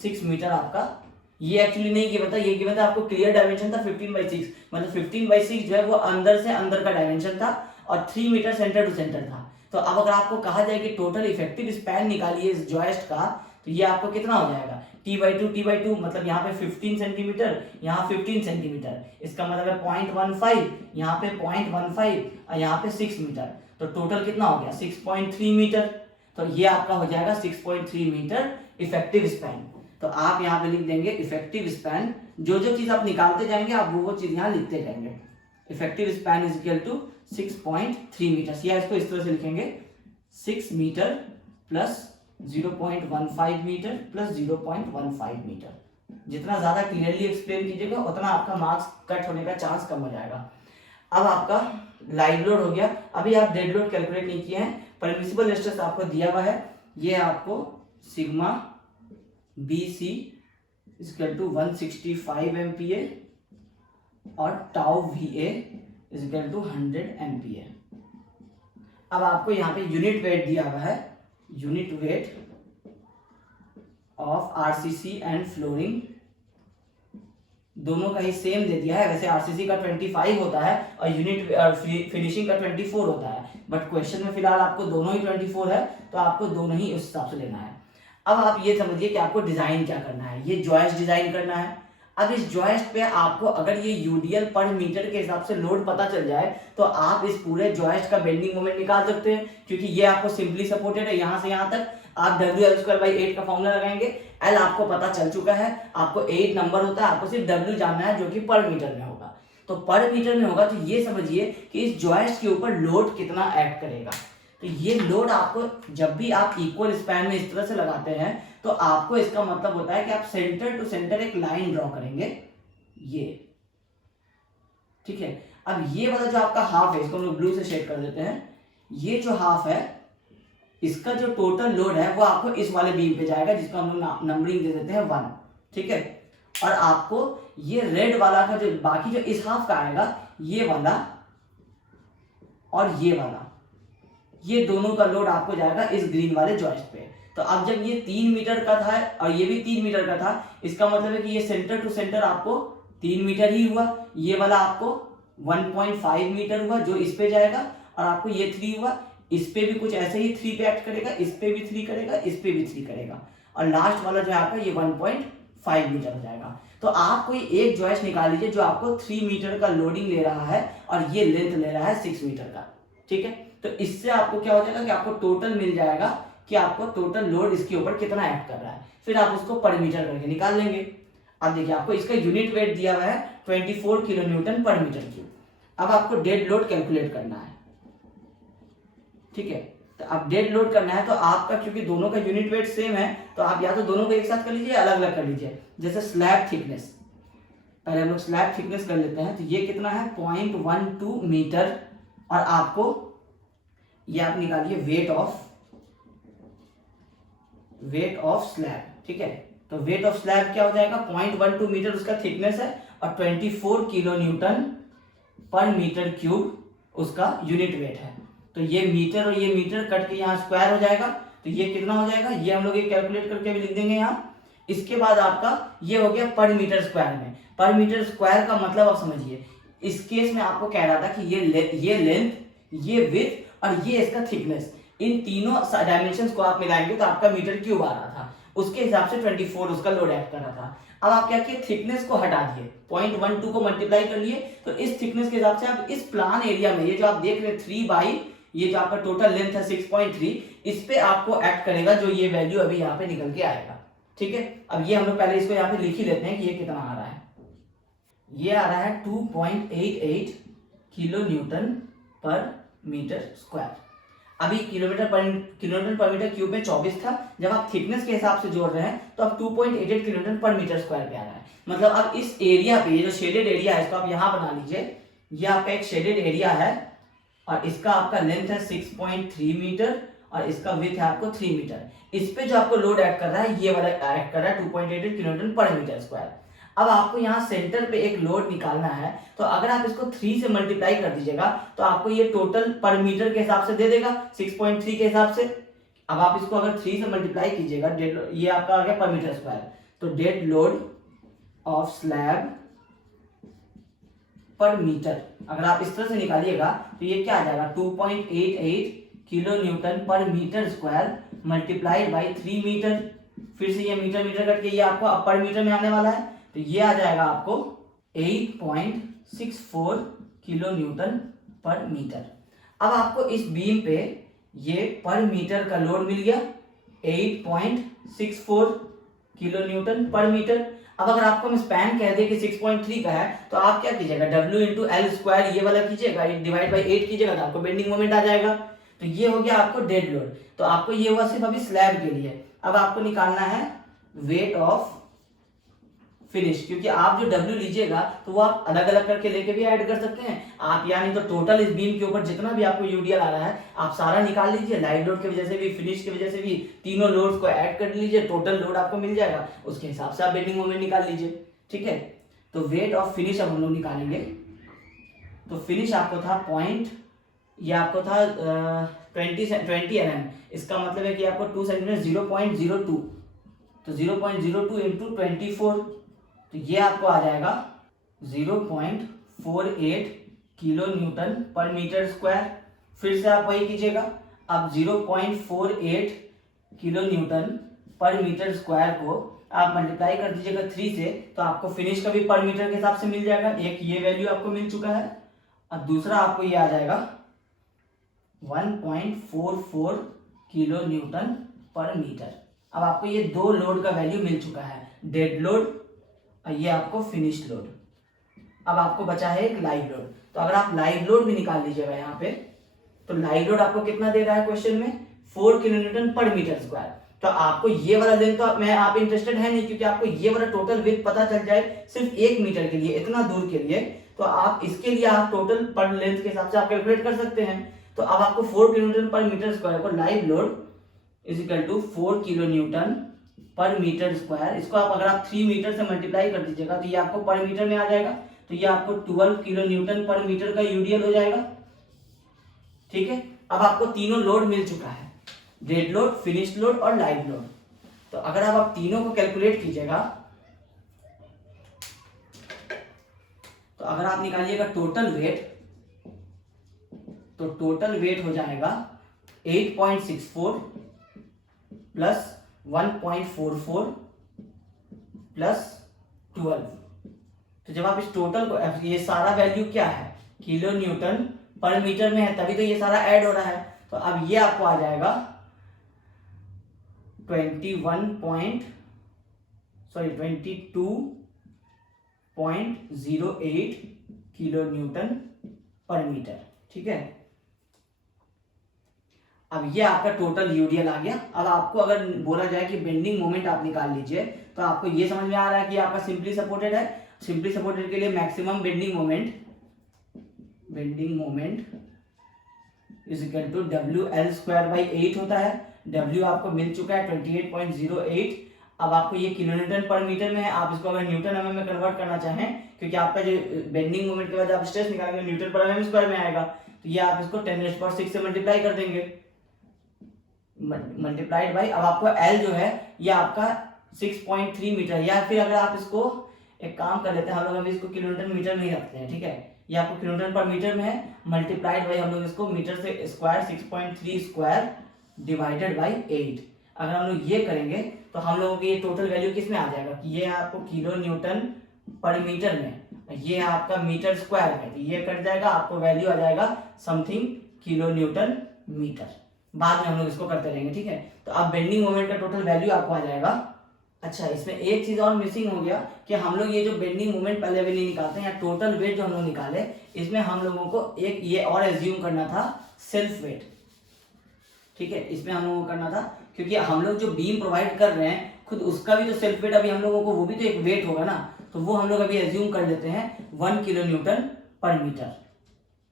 6 मीटर आपका, ये एक्चुअली नहीं गिवन था, ये गिवन था आपको क्लियर डायमेंशन था 15/6, मतलब 15/6 जो है वो अंदर से अंदर का डायमेंशन था, और 3 मीटर सेंटर टू सेंटर था। तो अब अगर आपको कहा जाए कि टोटल इफेक्टिव स्पैन निकालिए इस जॉइस्ट का, तो ये आपको कितना हो जाएगा, t/2 मतलब यहाँ पे 15 सेंटीमीटर, यहाँ 15 सेंटीमीटर, इसका मतलब है 0.15, यहाँ पे 0.15 और यहाँ पे 6 मीटर। तो टोटल कितना हो गया 6.3 मीटर। तो ये आपका हो जाएगा 6.3 मीटर इफेक्टिव स्पैन। तो आप यहाँ पे लिख देंगे इफेक्टिव स्पैन। जो जो चीज आप निकालते जाएंगे आप वो चीज यहाँ लिखते जाएंगे। Effective span is equal to 6.3 metre, या इसको इस तरह से लिखेंगे 6 metre plus 0.15 metre plus 0.15 metre. जितना ज्यादा क्लियरली एक्सप्लेन कीजिएगा उतना आपका मार्क्स कट होने का चांस कम हो जाएगा। अब आपका लाइव लोड हो गया। अभी आप डेड लोड कैलकुलेट नहीं किए हैं। परमिसिबल स्ट्रेस आपको दिया हुआ है, ये आपको sigma BC equal to 165 MPa और tau VA equal to 100 MPa। अब आपको यहाँ पे यूनिट वेट दिया हुआ है, unit weight of RCC and flooring, दोनों का ही सेम दे दिया है। वैसे RCC का 25 होता है और यूनिट फिनिशिंग का 24 होता है, बट क्वेश्चन में फिलहाल आपको दोनों ही 24 है, तो आपको दोनों ही उस हिसाब से लेना है। अब आप ये समझिए कि आपको डिजाइन क्या करना है, ये जॉइस्ट डिजाइन करना है। अब इस जॉइस्ट पे आपको अगर ये यूडीएल पर मीटर के हिसाब से लोड पता चल जाए, तो आप इस पूरे जॉइस्ट का बेंडिंग मोमेंट निकाल सकते हैं, क्योंकि ये आपको सिंपली सपोर्टेड है यहाँ से यहाँ तक। आप WL²/8 का फॉर्मूला लगाएंगे, L आपको पता चल चुका है, आपको 8 नंबर होता है, आपको सिर्फ W जानना है जो कि पर मीटर में होगा। तो पर मीटर में होगा तो ये समझिए कि इस जॉइस्ट के ऊपर लोड कितना एक्ट करेगा। तो ये लोड आपको जब भी आप इक्वल स्पैन में इस तरह से लगाते हैं, तो आपको इसका मतलब होता है कि आप सेंटर टू सेंटर एक लाइन ड्रॉ करेंगे, ये ठीक है। अब ये वाला जो आपका हाफ है, इसको हम लोग ब्लू से शेड कर देते हैं। ये जो हाफ है, इसका जो टोटल लोड है वो आपको इस वाले बीम पे जाएगा, जिसको हम लोग नंबरिंग दे देते हैं 1, ठीक है। और आपको ये रेड वाला का जो बाकी जो इस हाफ का आएगा, ये वाला और ये वाला, ये दोनों का लोड आपको जाएगा इस ग्रीन वाले जॉइस्ट पे। तो अब जब ये 3 मीटर का था और ये भी 3 मीटर का था, इसका मतलब है कि ये सेंटर टू सेंटर आपको 3 मीटर ही हुआ, ये वाला आपको 1.5 मीटर हुआ जो इस पे जाएगा, और आपको ये 3 हुआ, इस पे भी कुछ ऐसे ही 3 पे एक्ट करेगा, इस पे भी 3 करेगा, इस पे भी 3 करेगा, और लास्ट वाला जो है आपका ये 1.5 मीटर हो जाएगा। तो आप कोई एक जॉइस्ट निकाल लीजिए जो आपको 3 मीटर का लोडिंग ले रहा है और ये लेंथ ले रहा है 6 मीटर का, ठीक है। तो इससे आपको क्या हो जाएगा कि आपको टोटल मिल जाएगा कि आपको टोटल लोड इसके ऊपर कितना एक्ट कर रहा है, फिर आप उसको पर मीटर करके निकाल लेंगे। अब देखिए आपको इसका यूनिट वेट दिया हुआ है 24 किलो न्यूटन पर मीटर क्यूब। अब आपको डेड लोड कैलकुलेट करना है, ठीक है। तो अब डेड लोड करना है, तो आपका क्योंकि दोनों का यूनिट वेट सेम है, तो आप या तो दोनों को एक साथ कर लीजिए, अलग अलग कर लीजिए। जैसे स्लैब थिकनेस, पहले हम लोग स्लैब थिकनेस कर लेते हैं। तो ये कितना है 0.12 मीटर, और आपको ये आप निकालिए वेट ऑफ स्लैब, ठीक है। तो वेट ऑफ स्लैब क्या हो जाएगा 0.12 मीटर उसका थिकनेस है, और 24 किलो न्यूटन पर मीटर क्यूब उसका यूनिट वेट है। तो ये मीटर और ये मीटर कट के यहाँ स्क्वायर हो जाएगा, तो ये कितना हो जाएगा, ये हम लोग ये कैलकुलेट करके भी लिख देंगे यहाँ। इसके बाद आपका ये हो गया पर मीटर स्क्वायर में। पर मीटर स्क्वायर का मतलब आप समझिए, इस केस में आपको कह रहा था कि ये लेंथ, ये विड्थ और ये इसका थिकनेस, इन तीनों डायमेंशंस को आप मिलाएंगे तो आपका मीटर क्यूब आ रहा था। उसके हिसाब से 24 उसका लोड ऐड कर रहा था। अब आप क्या किए, थिकनेस को हटा दिए, 0.12 को मल्टीप्लाई कर लिए, तो इस थिकनेस के हिसाब से आप इस प्लान एरिया में ये जो आप देख रहे हैं 3 बाई ये जो आपका टोटल लेंथ है 6.3, इस पे आपको ऐड करेगा जो ये वैल्यू अभी यहाँ पे निकल के आएगा, ठीक है। अब ये हम लोग पहले इसको यहाँ पे लिख ही लेते हैं कि ये कितना आ रहा है। ये आ रहा है 2.88 किलो न्यूटन पर मीटर स्क्वायर। अभी किलोमीटर पर मीटर क्यूब में 24 था, जब आप थिकनेस के हिसाब से जोड़ रहे हैं तो अब 2.88 किलोमीटर पर मीटर स्क्वायर पे आ रहा है। मतलब अब इस एरिया पे, ये जो शेडेड एरिया है इसको आप यहाँ बना लीजिए, ये आपका एक शेडेड एरिया है और इसका आपका लेंथ है 6.3 मीटर और इसका विड्थ है आपको 3 मीटर। इस पे जो आपको लोड ऐड कर रहा है ये वाला ऐड कर रहा है 2.88 किलोन्यूटन पर मीटर स्क्वायर। अब आपको यहाँ सेंटर पे एक लोड निकालना है, तो अगर आप इसको 3 से मल्टीप्लाई कर दीजिएगा तो आपको ये टोटल पर मीटर के हिसाब से दे देगा 6.3 के हिसाब से। अब आप इसको अगर 3 से मल्टीप्लाई कीजिएगा, ये आपका आ गया पर मीटर स्क्वायर, तो डेड लोड ऑफ स्लैब पर मीटर अगर आप इस तरह से निकालिएगा तो ये क्या आ जाएगा 2.88 किलो न्यूटन पर metre square multiplied by 3 metre. फिर से ये मीटर मीटर करके ये आपको पर मीटर में आने वाला है, तो ये आ जाएगा आपको 8.64 किलो न्यूटन पर मीटर। अब आपको इस बीम पे ये पर मीटर का लोड मिल गया 8.64 किलो न्यूटन पर मीटर। अब अगर आपको हम स्पैन कह दे कि 6.3 का है तो आप क्या कीजिएगा W इंटू एल स्क्वायर ये वाला कीजिएगा, डिवाइड बाई 8 कीजिएगा तो आपको बेंडिंग मोमेंट आ जाएगा। तो ये हो गया आपको डेड लोड। तो आपको ये हुआ सिर्फ अभी स्लैब के लिए। अब आपको निकालना है वेट ऑफ फिनिश, क्योंकि आप जो W लीजिएगा तो वो आप अलग अलग करके लेके भी ऐड कर सकते हैं आप, यानी तो टोटल इस बीम के ऊपर जितना भी आपको यूडीएल आ रहा है आप सारा निकाल लीजिए, लाइव लोड की वजह से भी फिनिश की वजह से भी तीनों लोड्स को ऐड कर लीजिए, टोटल लोड आपको मिल जाएगा, उसके हिसाब से आप बेंडिंग मोमेंट निकाल लीजिए, ठीक है। तो वेट ऑफ फिनिश अब हम लोग निकालेंगे। तो फिनिश आपको था पॉइंट, ये आपको था 20 mm, इसका मतलब है कि आपको 2 सेंटीमीटर 0.02, तो 0.02 इंटू 24, तो ये आपको आ जाएगा 0.48 किलो न्यूटन पर मीटर स्क्वायर। फिर से आप वही कीजिएगा, अब 0.48 किलो न्यूटन पर मीटर स्क्वायर को आप मल्टीप्लाई कर दीजिएगा 3 से, तो आपको फिनिश का भी पर मीटर के हिसाब से मिल जाएगा। एक ये वैल्यू आपको मिल चुका है और दूसरा आपको ये आ जाएगा 1.44 किलो न्यूटन पर मीटर। अब आपको ये दो लोड का वैल्यू मिल चुका है, डेड लोड और ये आपको फिनिश लोड। अब आपको बचा है एक लाइव लोड। तो अगर आप लाइव लोड भी निकाल लीजिएगा यहाँ पे, तो लाइव लोड आपको कितना दे रहा है क्वेश्चन में 4 किलो न्यूटन पर मीटर स्क्वायर। तो आपको ये वाला लेंथ तो मैं आप इंटरेस्टेड है नहीं, क्योंकि आपको ये वाला टोटल विड्थ पता चल जाए सिर्फ 1 मीटर के लिए, इतना दूर के लिए, तो आप इसके लिए आप टोटल पर लेंथ के हिसाब से आप कैलकुलेट कर सकते हैं। तो अब आपको 4 किलो न्यूटन पर मीटर स्क्वायर को live load is equal to 4 kilo Newton पर मीटर स्क्वायर, इसको आप अगर आप 3 मीटर से मल्टीप्लाई कर दीजिएगा तो ये आपको पर मीटर में आ जाएगा, तो ये आपको 12 किलो न्यूटन पर मीटर का यूडीएल हो जाएगा, ठीक है। अब आपको तीनों लोड मिल चुका है, डेड लोड, फिनिश लोड और लाइव लोड। तो अगर आप तीनों को कैलकुलेट कीजिएगा तो अगर आप निकालिएगा टोटल वेट, तो टोटल वेट हो जाएगा 8.64 प्लस 1.44 प्लस 12। तो जब आप इस टोटल को, ये सारा वैल्यू क्या है किलो न्यूटन पर मीटर में है, तभी तो ये सारा ऐड हो रहा है। तो अब ये आपको आ जाएगा 22.08 किलो न्यूटन पर मीटर, ठीक है। अब ये आपका टोटल यूडीएल आ गया। अब आपको अगर बोला जाए कि बेंडिंग मोमेंट आप निकाल लीजिए, तो आपको ये समझ में आ रहा है कि आपका सिंपली सपोर्टेड है। सिंपली सपोर्टेड के लिए maximum bending moment is equal to WL²/8 होता है। W आपको मिल चुका है 28.08। अब आपको ये किलोन्यूटन पर मीटर में है, आप इसको अगर न्यूटन एमएम में कन्वर्ट करना चाहें, क्योंकि आपका जो बेंडिंग मोमेंट के बाद आप स्ट्रेस निकालेंगे न्यूटन पर एमएम स्क्वायर में आएगा, तो ये आप इसको 10⁻⁶ से मल्टीप्लाई कर देंगे, मल्टीप्लाइड बाई, अब आपको L जो है ये आपका 6.3 मीटर, या फिर अगर आप इसको एक काम कर लेते हैं, हम लोग अभी इसको किलोमीटर मीटर में ही रखते हैं, ठीक है, ये आपको किलोमीटर पर मीटर में है, मल्टीप्लाइड बाई हम लोग इसको मीटर से स्क्वायर 6.3 स्क्वायर डिवाइडेड बाई 8। अगर हम लोग ये करेंगे तो हम लोगों की ये टोटल वैल्यू किस में आ जाएगा कि ये आपको किलो न्यूटन पर मीटर में, ये आपका मीटर स्क्वायर है, तो ये कट जाएगा, आपको वैल्यू आ जाएगा समथिंग किलो न्यूटन मीटर। बाद में हम लोग इसको करते रहेंगे, ठीक है। तो अब बेंडिंग मोमेंट का टोटल वैल्यू आपको आ जाएगा। अच्छा, इसमें एक चीज और मिसिंग हो गया कि हम लोग ये जो बेंडिंग मोमेंट पहले भी नहीं निकालते हैं, या टोटल वेट जो हम लोग निकाले, इसमें हम लोगों को एक ये और एज्यूम करना था, सेल्फ वेट, ठीक है, इसमें हम लोगों को करना था, क्योंकि हम लोग जो बीम प्रोवाइड कर रहे हैं खुद उसका भी तो सेल्फ वेट अभी हम लोगों को, वो भी तो एक वेट होगा ना, तो वो हम लोग अभी एज्यूम कर लेते हैं 1 किलो न्यूटन पर मीटर,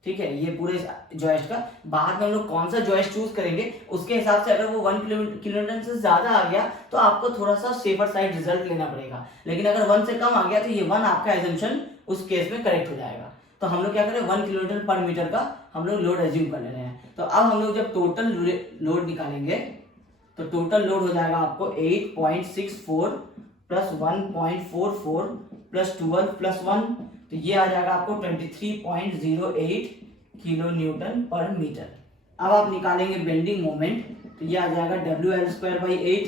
ठीक है, ये पूरे जॉइस्ट का। बाद में हम लोग कौन सा जॉइस्ट चूज करेंगे उसके हिसाब से, अगर वो 1 किलो न्यूटन से ज्यादा आ गया तो आपको थोड़ा सा सेफर साइड रिजल्ट लेना पड़ेगा, लेकिन अगर 1 से कम आ गया तो ये 1 आपका एजम्पशन उस केस में करेक्ट हो जाएगा। तो हम लोग क्या करें, 1 किलो न्यूटन पर मीटर का हम लोग लोड एज्यूम कर ले रहे हैं। तो अब हम लोग जब टोटल लोड निकालेंगे तो टोटल लोड हो जाएगा आपको 8.64 प्लस 1.44 प्लस 12 प्लस 1, तो ये आ जाएगा आपको 23.08 किलो न्यूटन पर मीटर। अब आप निकालेंगे बेंडिंग मोमेंट, तो ये आ जाएगा WL²/8,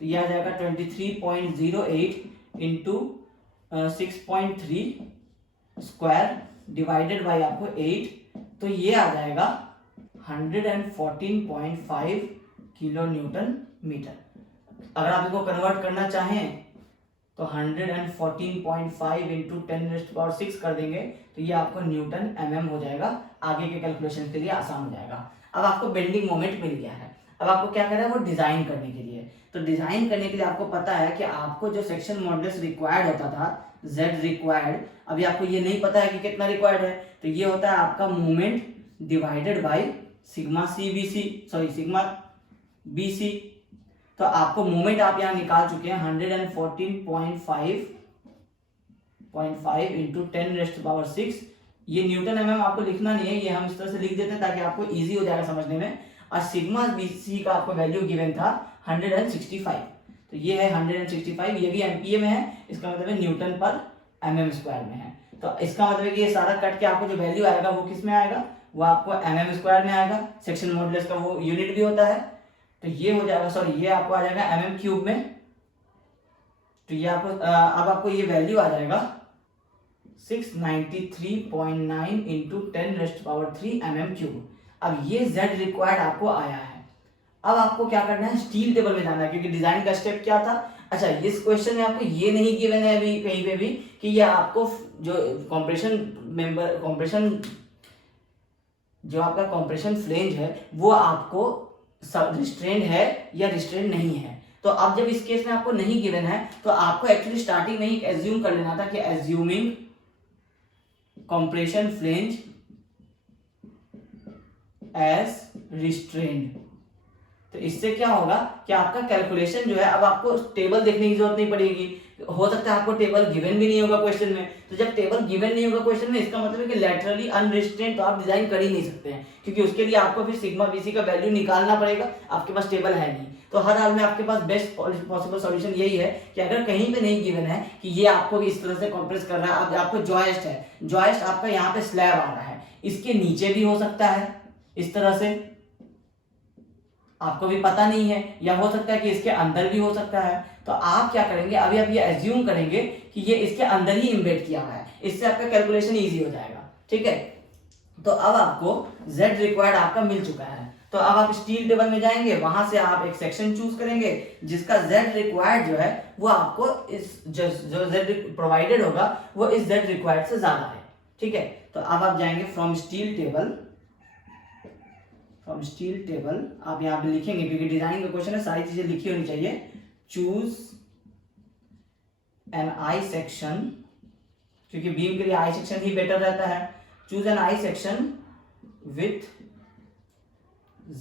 तो ये आ जाएगा 23.08 इंटू 6.3 स्क्वायर डिवाइडेड बाई आपको 8, तो ये आ जाएगा 114.5 किलो न्यूटन मीटर। अगर आप इसको कन्वर्ट करना चाहें तो 114.5 इंटू 10⁻⁶ कर देंगे, तो ये आपको न्यूटन एमएम हो जाएगा, आगे के कैलकुलेशन के लिए आसान हो जाएगा। अब आपको बेंडिंग मोमेंट मिल गया है, अब आपको क्या करना है, वो डिजाइन करने के लिए। तो डिजाइन करने के लिए आपको पता है कि आपको जो सेक्शन मॉडुलस रिक्वायर्ड होता था, Z रिक्वायर्ड, अभी आपको ये नहीं पता है कि कितना रिक्वायर्ड है, तो ये होता है आपका moment divided by sigma BC। तो आपको मोमेंट आप यहाँ निकाल चुके हैं 114.5 इंटू 10⁻⁶। ये न्यूटन एमएम आपको लिखना नहीं है, ये हम इस तरह से लिख देते हैं ताकि आपको इजी हो जाएगा समझने में। और सिग्मा BC का आपको वैल्यू गिवन था 165, तो ये है 165, ये भी एमपीए में है, इसका मतलब है न्यूटन पर एमएम स्क्वायर में है। तो इसका मतलब है कि ये सारा कट के आपको जो वैल्यू आएगा वो किस में आएगा, वो आपको एमएम स्क्वायर में आएगा, सेक्शन मॉडुलस का वो यूनिट भी होता है, तो ये हो जाएगा, सॉरी ये आपको आ जाएगा एमएम क्यूब में, तो ये आपको अब आपको ये वैल्यू आ जाएगा 693.9 इंटू 10⁻³ एमएम क्यूब। अब ये Z रिक्वायर्ड आपको आया है। अब आपको क्या करना है, स्टील टेबल में जाना है, क्योंकि डिजाइन का स्टेप क्या था। अच्छा, इस क्वेश्चन में आपको ये नहीं गिवन है अभी कहीं पे भी कि ये आपको जो आपका कॉम्प्रेशन फ्लेंज है वो आपको रिस्ट्रेंड है या रिस्ट्रेंड नहीं है। तो अब जब इस केस में आपको नहीं गिवन है तो आपको एक्चुअली स्टार्टिंग में ही एज्यूम कर लेना था कि assuming compression flange as restrained. तो इससे क्या होगा कि आपका कैलकुलेशन जो है, अब आपको टेबल देखने की जरूरत नहीं पड़ेगी। हो सकता है आपको टेबल गिवन भी नहीं होगा क्वेश्चन में, तो जब टेबल गिवन नहीं होगा क्वेश्चन में, इसका मतलब है कि लैटरली अनरिस्ट्रेंड तो आप डिजाइन कर ही नहीं सकते हैं, क्योंकि उसके लिए आपको फिर सिग्मा BC का वैल्यू निकालना पड़ेगा, आपके पास टेबल है नहीं। तो हर हाल में आपके पास बेस्ट पॉसिबल सॉल्यूशन यही है कि अगर कहीं पे नहीं गिवन है कि ये आपको इस तरह से कॉम्प्रेस कर रहा है, अब आपको जॉइस्ट है, जॉइस्ट आपका यहाँ पे स्लैब आ रहा है, इसके नीचे भी हो सकता है इस तरह से, आपको भी पता नहीं है, या हो सकता है कि इसके अंदर भी हो सकता है। तो आप क्या करेंगे, अभी आप ये एज्यूम करेंगे कि ये इसके अंदर ही इम्बेड किया हुआ है, इससे आपका कैलकुलेशन इजी हो जाएगा, ठीक है। तो अब आपको Z रिक्वायर्ड आपका मिल चुका है, तो अब आप स्टील टेबल में जाएंगे, वहां से आप एक सेक्शन चूज करेंगे जिसका Z रिक्वायर्ड जो है वो आपको इस जो Z प्रोवाइडेड होगा वो इस Z रिक्वायर्ड से ज्यादा है, ठीक है। तो अब आप जाएंगे फ्रॉम स्टील टेबल आप यहाँ पे लिखेंगे, क्योंकि डिजाइन का क्वेश्चन है, सारी चीजें लिखी होनी चाहिए। चूज एन आई सेक्शन क्योंकि बीम के लिए आई सेक्शन ही बेटर रहता है। Choose an I section with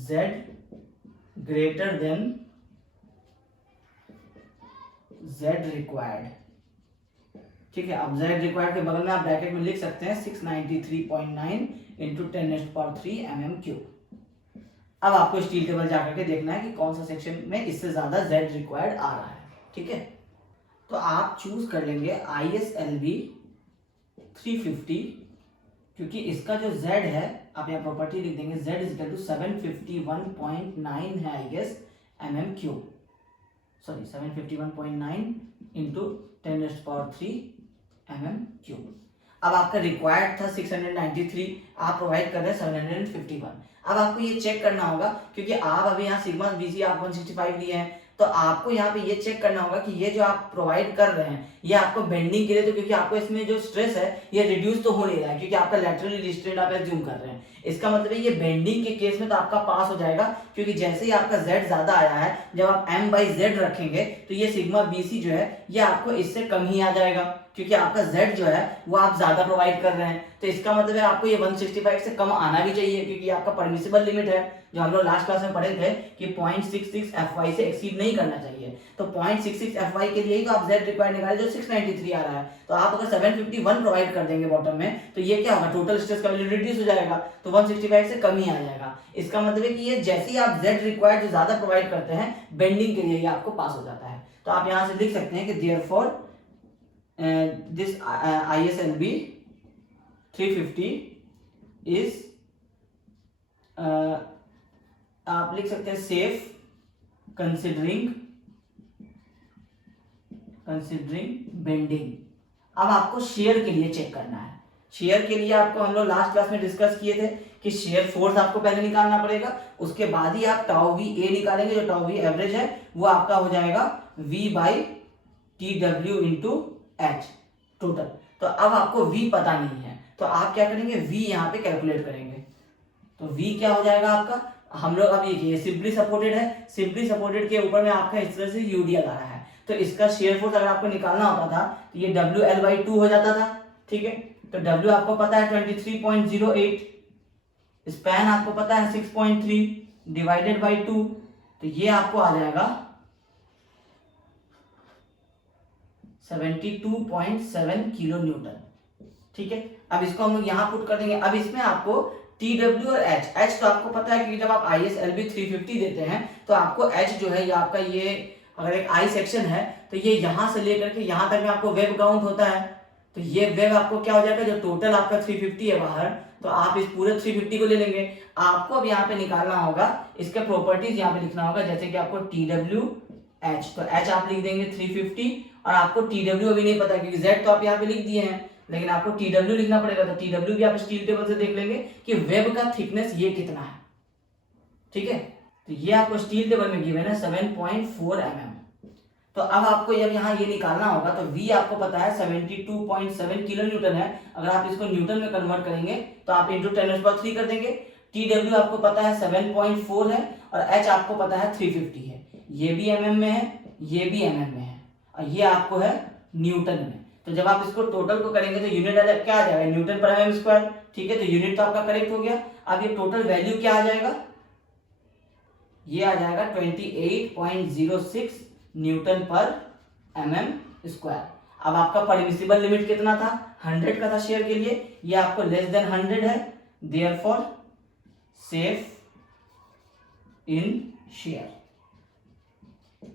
Z greater than Z required. ठीक है, अब जेड रिक्वायर्ड के बगल में आप ब्रैकेट में लिख सकते हैं 693.9 इंटू 10⁻³ mm³। अब आपको स्टील टेबल जाकर के देखना है कि कौन सा सेक्शन में इससे ज्यादा जेड रिक्वायर्ड आ रहा है। ठीक है, तो आप चूज कर लेंगे ISLB 350, क्योंकि इसका जो Z है आप यहाँ प्रॉपर्टी लिख देंगे Z इज टू 751.9 है I guess mm³, sorry 751.9 into 10⁻³ mm³। अब आपका रिक्वायर्ड था 693, आप प्रोवाइड कर रहे हैं 751। अब आपको ये चेक करना होगा, क्योंकि आप अभी यहाँ सिग्मा BC आप 165 लिए हैं, तो आपको यहाँ पे ये चेक करना होगा कि ये जो आप प्रोवाइड कर रहे हैं ये आपको बेंडिंग के लिए, तो क्योंकि आपको इसमें जो स्ट्रेस है ये रिड्यूस तो हो नहीं रहा है, क्योंकि आपका लैटरली रिस्ट्रेंट आप एज्यूम कर रहे हैं। इसका मतलब है ये बेंडिंग के केस में तो आपका पास हो जाएगा, क्योंकि जैसे ही आपका Z ज्यादा आया है, जब आप M/Z रखेंगे तो ये सिग्मा BC जो है ये आपको इससे कम ही आ जाएगा, क्योंकि आपका Z जो है वो आप ज्यादा प्रोवाइड कर रहे हैं। तो इसका मतलब है आपको ये 165 से कम आना भी चाहिए, क्योंकि आपका परमिसिबल लिमिट है जो हम लोग लास्ट क्लास में पढ़े थे कि 0.66 FY से एक्सीड नहीं करना चाहिए। तो 0.66 FY के लिए ही तो आप Z रिक्वायर्ड निकाले जो 693 आ रहा है। तो आप अगर 751 प्रोवाइड कर देंगे बॉटम में, तो ये क्या होगा, टोटल स्ट्रेस का वैल्यू रिड्यूस हो जाएगा, तो 165 से कम ही आ जाएगा। इसका मतलब है कि ये जैसे ही आप Z रिक्वायर्ड जो ज्यादा प्रोवाइड करते हैं बेंडिंग के लिए ये आपको पास हो जाता है। तो आप यहाँ से लिख सकते हैं कि देयरफॉर this ISLB 350 is आप लिख सकते हैं सेफ कंसिडरिंग बेंडिंग। अब आपको शेयर के लिए चेक करना है। शेयर के लिए आपको हम लोग लास्ट क्लास में डिस्कस किए थे कि शेयर फोर्स आपको पहले निकालना पड़ेगा, उसके बाद ही आप τVA निकालेंगे, जो τV एवरेज है वो आपका हो जाएगा V/TW इंटू H टोटल। तो अब आपको V पता नहीं है, तो आप क्या करेंगे, V यहाँ पे कैलकुलेट करेंगे। तो V क्या हो जाएगा आपका, हम लोग अब ये सिंपली सपोर्टेड है, सिंपली सपोर्टेड के ऊपर में आपका इस तरह से UDL आ रहा है, तो इसका शेयर फोर्स अगर आपको निकालना होता था तो ये WL/2 हो जाता था। ठीक है, तो W आपको पता है 23.08, स्पैन आपको पता है 6.3 डिवाइडेड बाई 2, तो ये आपको आ जाएगा 72.7 किलो न्यूटन। ठीक है, अब इसको हम लोग यहाँ पुट कर देंगे। अब इसमें आपको TW और H तो आपको पता है कि जब आप ISLB 350 देते हैं तो आपको H जो है ये आपका ये अगर एक आई सेक्शन है तो ये यहाँ से लेकर के यहाँ तक में आपको वेब काउंट होता है, तो ये वेब आपको क्या हो जाएगा, जो टोटल आपका 350 है बाहर, तो आप इस पूरे 350 को ले लेंगे। आपको अब यहाँ पे निकालना होगा, इसके प्रॉपर्टीज यहाँ पे लिखना होगा, जैसे कि आपको TW H, तो H आप लिख देंगे 350, और आपको TW अभी नहीं पता क्योंकि Z तो आप यहाँ पे लिख दिए हैं, लेकिन आपको TW लिखना पड़ेगा। तो TW भी आप स्टील टेबल से देख लेंगे कि वेब का थिकनेस ये कितना है। ठीक है, तो ये आपको स्टील टेबल में गिवन है 7.4 mm। तो अब आपको जब यहाँ ये निकालना होगा तो V आपको पता है 72.7 किलो न्यूटन है। अगर आप इसको न्यूटन में कन्वर्ट करेंगे तो आप इंटू 10⁻³ कर देंगे। TW आपको पता है 7.4 है और H आपको पता है 350 है। ये भी mm में है, ये भी mm में है, और ये आपको है न्यूटन में। तो जब आप इसको टोटल को करेंगे तो यूनिट क्या आ जाएगा, न्यूटन पर mm स्क्वायर। ठीक है, तो यूनिट तो आपका करेक्ट हो गया। अब ये टोटल वैल्यू क्या आ जाएगा, ये आ जाएगा 28.06 न्यूटन पर mm स्क्वायर। अब आपका परमिसिबल लिमिट कितना था, 100 का था शेयर के लिए, ये आपको लेस देन 100 है, देयरफॉर सेफ इन शेयर।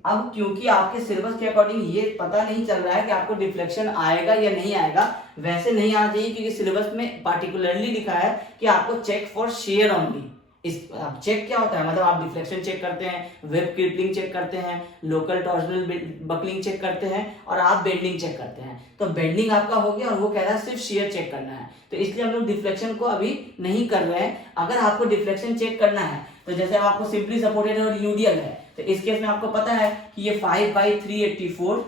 अब क्योंकि आपके सिलेबस के अकॉर्डिंग ये पता नहीं चल रहा है कि आपको डिफ्लेक्शन आएगा या नहीं आएगा, वैसे नहीं आना चाहिए, क्योंकि सिलेबस में पार्टिकुलरली लिखा है कि आपको चेक फॉर शेयर ओनली। इस आप चेक क्या होता है, मतलब आप डिफ्लेक्शन चेक करते हैं, वेब क्रिपलिंग चेक करते हैं, लोकल टॉर्जनल बकलिंग चेक करते हैं, और आप बेंडिंग चेक करते हैं। तो बेंडिंग आपका हो गया और वो कह रहा है सिर्फ शेयर चेक करना है, तो इसलिए हम लोग डिफ्लेक्शन को अभी नहीं कर रहे हैं। अगर आपको डिफ्लेक्शन चेक करना है तो जैसे अब आपको सिंपली सपोर्टेड और यूडीएल है, तो इस केस में आपको पता है कि ये 5/384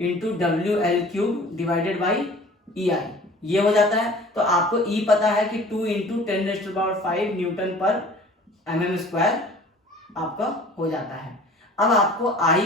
into WL³ divided by EI ये हो जाता है। तो आपको E पता है कि 2 इंटू 10⁻⁵ न्यूटन पर mm स्क्वायर आपका हो जाता है। अब आपको I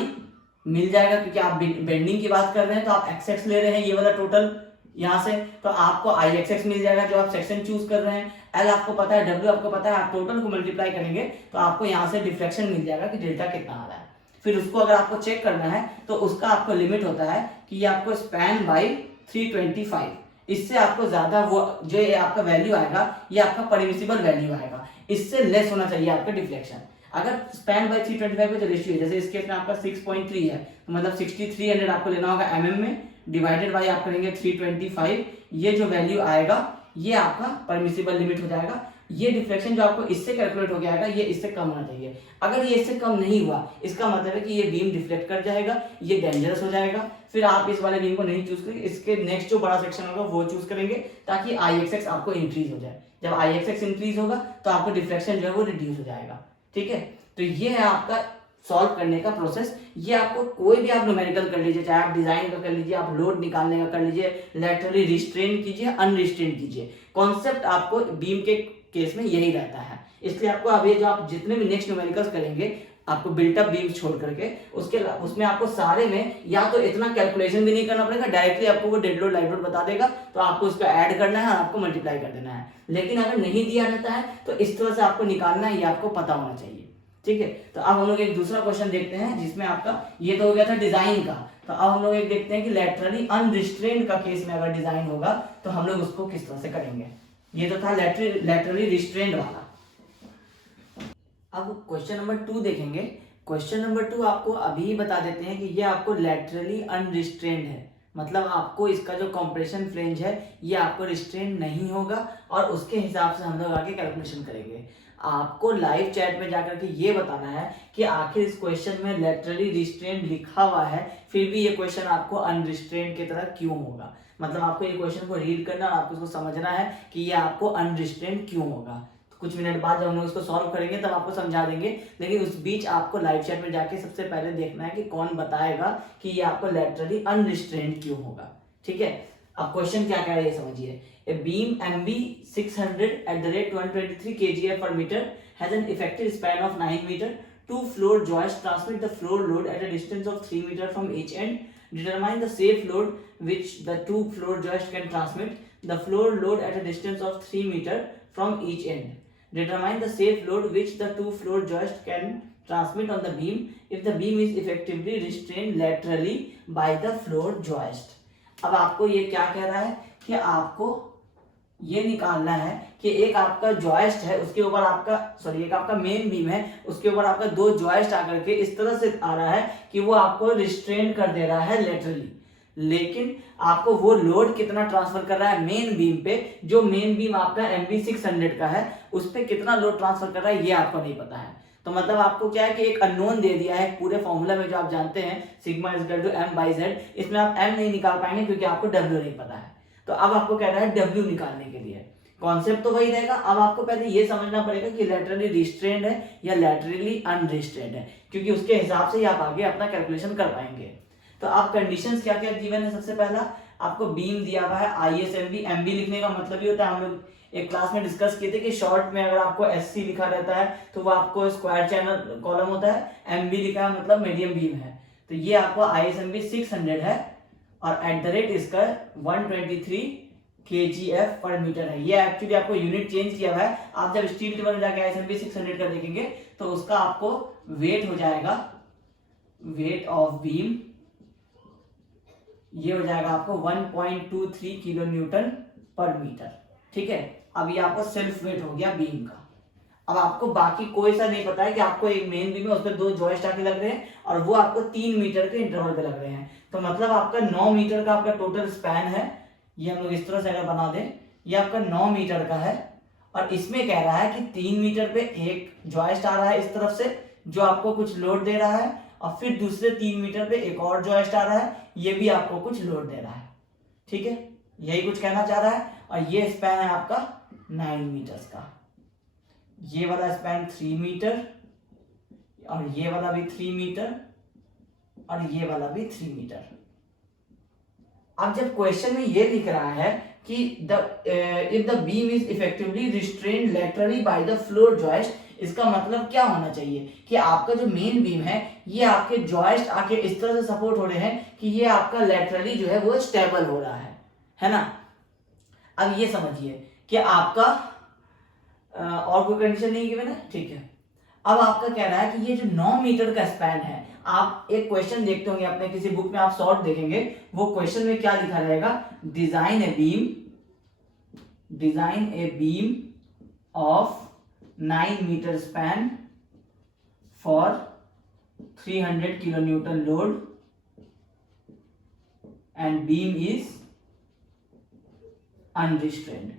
मिल जाएगा, क्योंकि आप बेंडिंग की बात कर रहे हैं तो आप XX ले रहे हैं, ये वाला टोटल यहाँ से, तो आपको आई एक्स एक्स मिल जाएगा जो आप सेक्शन चूज कर रहे हैं, एल आपको पता है, डब्ल्यू आपको पता है, आप टोटल को मल्टीप्लाई करेंगे तो आपको यहाँ से डिफ्लेक्शन मिल जाएगा कि डेल्टा कितना आ रहा है। फिर उसको अगर आपको चेक करना है तो उसका आपको लिमिट होता है कि ये आपको स्पैन बाई 325, इससे आपको ज्यादा वो जो ये आपका वैल्यू आएगा ये आपका परमिसिबल वैल्यू आएगा, इससे लेस होना चाहिए आपका डिफ्लेक्शन। अगर स्पैन बाई 325 में जो रेशियो है, जैसे इस केस में आपका 6.3 है तो मतलब 6300 आपको लेना होगा mm में, डिवाइडेड बाई आप करेंगे 325, ये जो वैल्यू आएगा ये आपका परमिसिबल लिमिट हो जाएगा। ये डिफ्लेक्शन जो आपको इससे कैलकुलेट हो गया आएगा ये इससे कम होना चाहिए। अगर ये इससे कम नहीं हुआ इसका मतलब है कि ये बीम डिफ्लेक्ट कर जाएगा, ये डेंजरस हो जाएगा, फिर आप इस वाले बीम को नहीं चूज करेंगे, इसके नेक्स्ट जो बड़ा सेक्शन होगा वो चूज करेंगे ताकि आई एक्स एक्स आपको इंक्रीज हो जाए। जब आई एक्स एक्स इंक्रीज होगा तो आपको डिफ्लेक्शन जो है वो रिड्यूस हो जाएगा। ठीक है, तो ये है आपका सॉल्व करने का प्रोसेस। ये आपको कोई भी आप न्यूमेरिकल कर लीजिए, चाहे आप डिजाइन का कर लीजिए, आप लोड निकालने का कर लीजिए, लैटरली रिस्ट्रेन कीजिए, अनरिस्ट्रेन कीजिए, कॉन्सेप्ट आपको बीम के केस में यही रहता है। इसलिए आपको अभी जो आप जितने भी नेक्स्ट न्यूमेरिकल्स करेंगे आपको बिल्टअप बीम छोड़ करके उसमें आपको सारे में या तो इतना कैलकुलेशन भी नहीं करना पड़ेगा, डायरेक्टली आपको वो डेड लोड लाइट लोड बता देगा तो आपको उसको ऐड करना है और आपको मल्टीप्लाई कर देना है। लेकिन अगर नहीं दिया रहता है तो इस तरह से आपको निकालना है, ये आपको पता होना चाहिए। ठीक है, तो अब हम लोग एक दूसरा क्वेश्चन देखते हैं जिसमें आपका ये तो हो गया था डिजाइन का, तो अब हम लोग एक देखते हैं कि लैटरली अनरिस्ट्रेन्ड का केस में अगर डिजाइन होगा तो हम लोग उसको किस तरह से करेंगे। ये तो था लैटरली रिस्ट्रेन्ड वाला। अब क्वेश्चन नंबर 2 देखेंगे। क्वेश्चन नंबर 2 आपको अभी बता देते हैं कि ये आपको लैटरली अनरिस्ट्रेन्ड है, मतलब आपको इसका जो कंप्रेशन फ्लेंज है ये आपको रिस्ट्रेन नहीं होगा और उसके हिसाब से हम लोग आगे कैलकुलेशन करेंगे। आपको लाइव चैट में जाकर के ये बताना है कि आखिर इस क्वेश्चन में लैटरली रिस्ट्रेन लिखा हुआ है फिर भी ये क्वेश्चन आपको अनरिस्ट्रेन की तरह क्यों होगा। मतलब आपको ये क्वेश्चन को रीड करना और आपको इसको समझना है कि ये आपको अनरिस्ट्रेन क्यों होगा। कुछ मिनट बाद जब हम लोग इसको सॉल्व करेंगे तब आपको समझा देंगे, लेकिन उस बीच आपको लाइव चैट में जाके सबसे पहले देखना है कि कौन बताएगा कि ये आपको लैटरली अनरिस्ट्रेन्ड क्यों होगा। ठीक है, अब क्वेश्चन क्या कह रहा है ये समझिए। A beam MB 600 at the rate 123 kgf per meter has an effective span of 9 meter. Two floor joists transmit the floor load at a distance of 3 meter from each end. Determine the safe load which the two floor joists can transmit. The floor load at a distance of 3 meter from each end. Determine the safe load which the two floor joists can transmit on the beam if the beam is effectively restrained laterally by the floor joist. अब आपको ये क्या कह रहा है कि आपको ये निकालना है कि एक आपका जॉइस्ट है उसके ऊपर आपका एक आपका मेन बीम है उसके ऊपर आपका दो जॉइस्ट आकर के इस तरह से आ रहा है कि वो आपको रिस्ट्रेन कर दे रहा है लेटरली, लेकिन आपको वो लोड कितना ट्रांसफर कर रहा है मेन बीम पे, जो मेन बीम आपका MB 600 का है उस पे कितना लोड ट्रांसफर कर रहा है ये आपको नहीं पता है। तो मतलब आपको क्या है कि एक अननोन दे दिया है पूरे फॉर्मूला में जो आप जानते हैं sigma is equal to m/z, इसमें आप m नहीं निकाल पाएंगे क्योंकि आपको w नहीं पता है। तो अब आपको कह रहा है W निकालने के लिए, कॉन्सेप्ट तो वही रहेगा। अब आपको पहले ये समझना पड़ेगा कि लैटरली रिस्ट्रेन्ड है या लैटरली अनरिस्ट्रेन्ड है, क्योंकि उसके हिसाब से ही आप आगे अपना कैलकुलेशन कर पाएंगे। तो आप कंडीशंस क्या क्या गिवन है, सबसे पहला आपको बीम दिया हुआ है ISMB, MB लिखने का मतलब ये होता है, हम लोग एक क्लास में डिस्कस किए थे कि शॉर्ट में अगर आपको SC लिखा रहता है तो वो आपको स्क्वायर चैनल कॉलम होता है, MB लिखा है मतलब मीडियम बीम है। तो ये आपको ISMB 600 है और एट द रेट इसका 123 kgf पर मीटर है। ये एक्चुअली आपको यूनिट चेंज किया हुआ है। आप जब स्टील टेबल में जाके ISMB 600 का देखेंगे तो उसका आपको वेट हो जाएगा, वेट ऑफ बीम ये हो जाएगा आपको 1.23 किलो न्यूटन पर मीटर। ठीक है, अब ये आपको सेल्फ वेट हो गया बीम का। अब आपको बाकी कोई सा नहीं पता है कि आपको एक मेन बीम है उस पर दो जॉइस्ट आके लग रहे हैं और वो आपको 3 मीटर के इंटरवल पे लग रहे हैं, तो मतलब आपका 9 मीटर का आपका टोटल स्पैन है। ये हम लोग इस तरह से अगर बना दें, ये आपका 9 मीटर का है और इसमें कह रहा है कि 3 मीटर पे एक जॉइस्ट आ रहा है इस तरफ से जो आपको कुछ लोड दे रहा है और फिर दूसरे 3 मीटर पे एक और जॉइस्ट आ रहा है, ये भी आपको कुछ लोड दे रहा है। ठीक है, यही कुछ कहना चाह रहा है। और ये स्पैन है आपका 9 मीटर्स का, ये वाला स्पैन 3 मीटर और ये वाला भी 3 मीटर और ये वाला भी 3 मीटर। अब जब क्वेश्चन में ये लिख रहा है कि if the beam is effectively restrained laterally by the floor joist, इसका मतलब क्या होना चाहिए कि आपका जो मेन बीम है ये आपके जॉइस्ट आके इस तरह से सपोर्ट हो रहे हैं कि ये आपका लैटरली जो है वो स्टेबल हो रहा है है ना। अब ये समझिए कि आपका और कोई कंडीशन नहीं गिवन है, ठीक है। अब आपका कह रहा है कि ये जो 9 मीटर का स्पैन है, आप एक क्वेश्चन देखते होंगे अपने किसी बुक में, आप शॉर्ट देखेंगे, वो क्वेश्चन में क्या लिखा रहेगा, design a beam of 9 metre span for 300 kilo newton load and beam is unrestrained.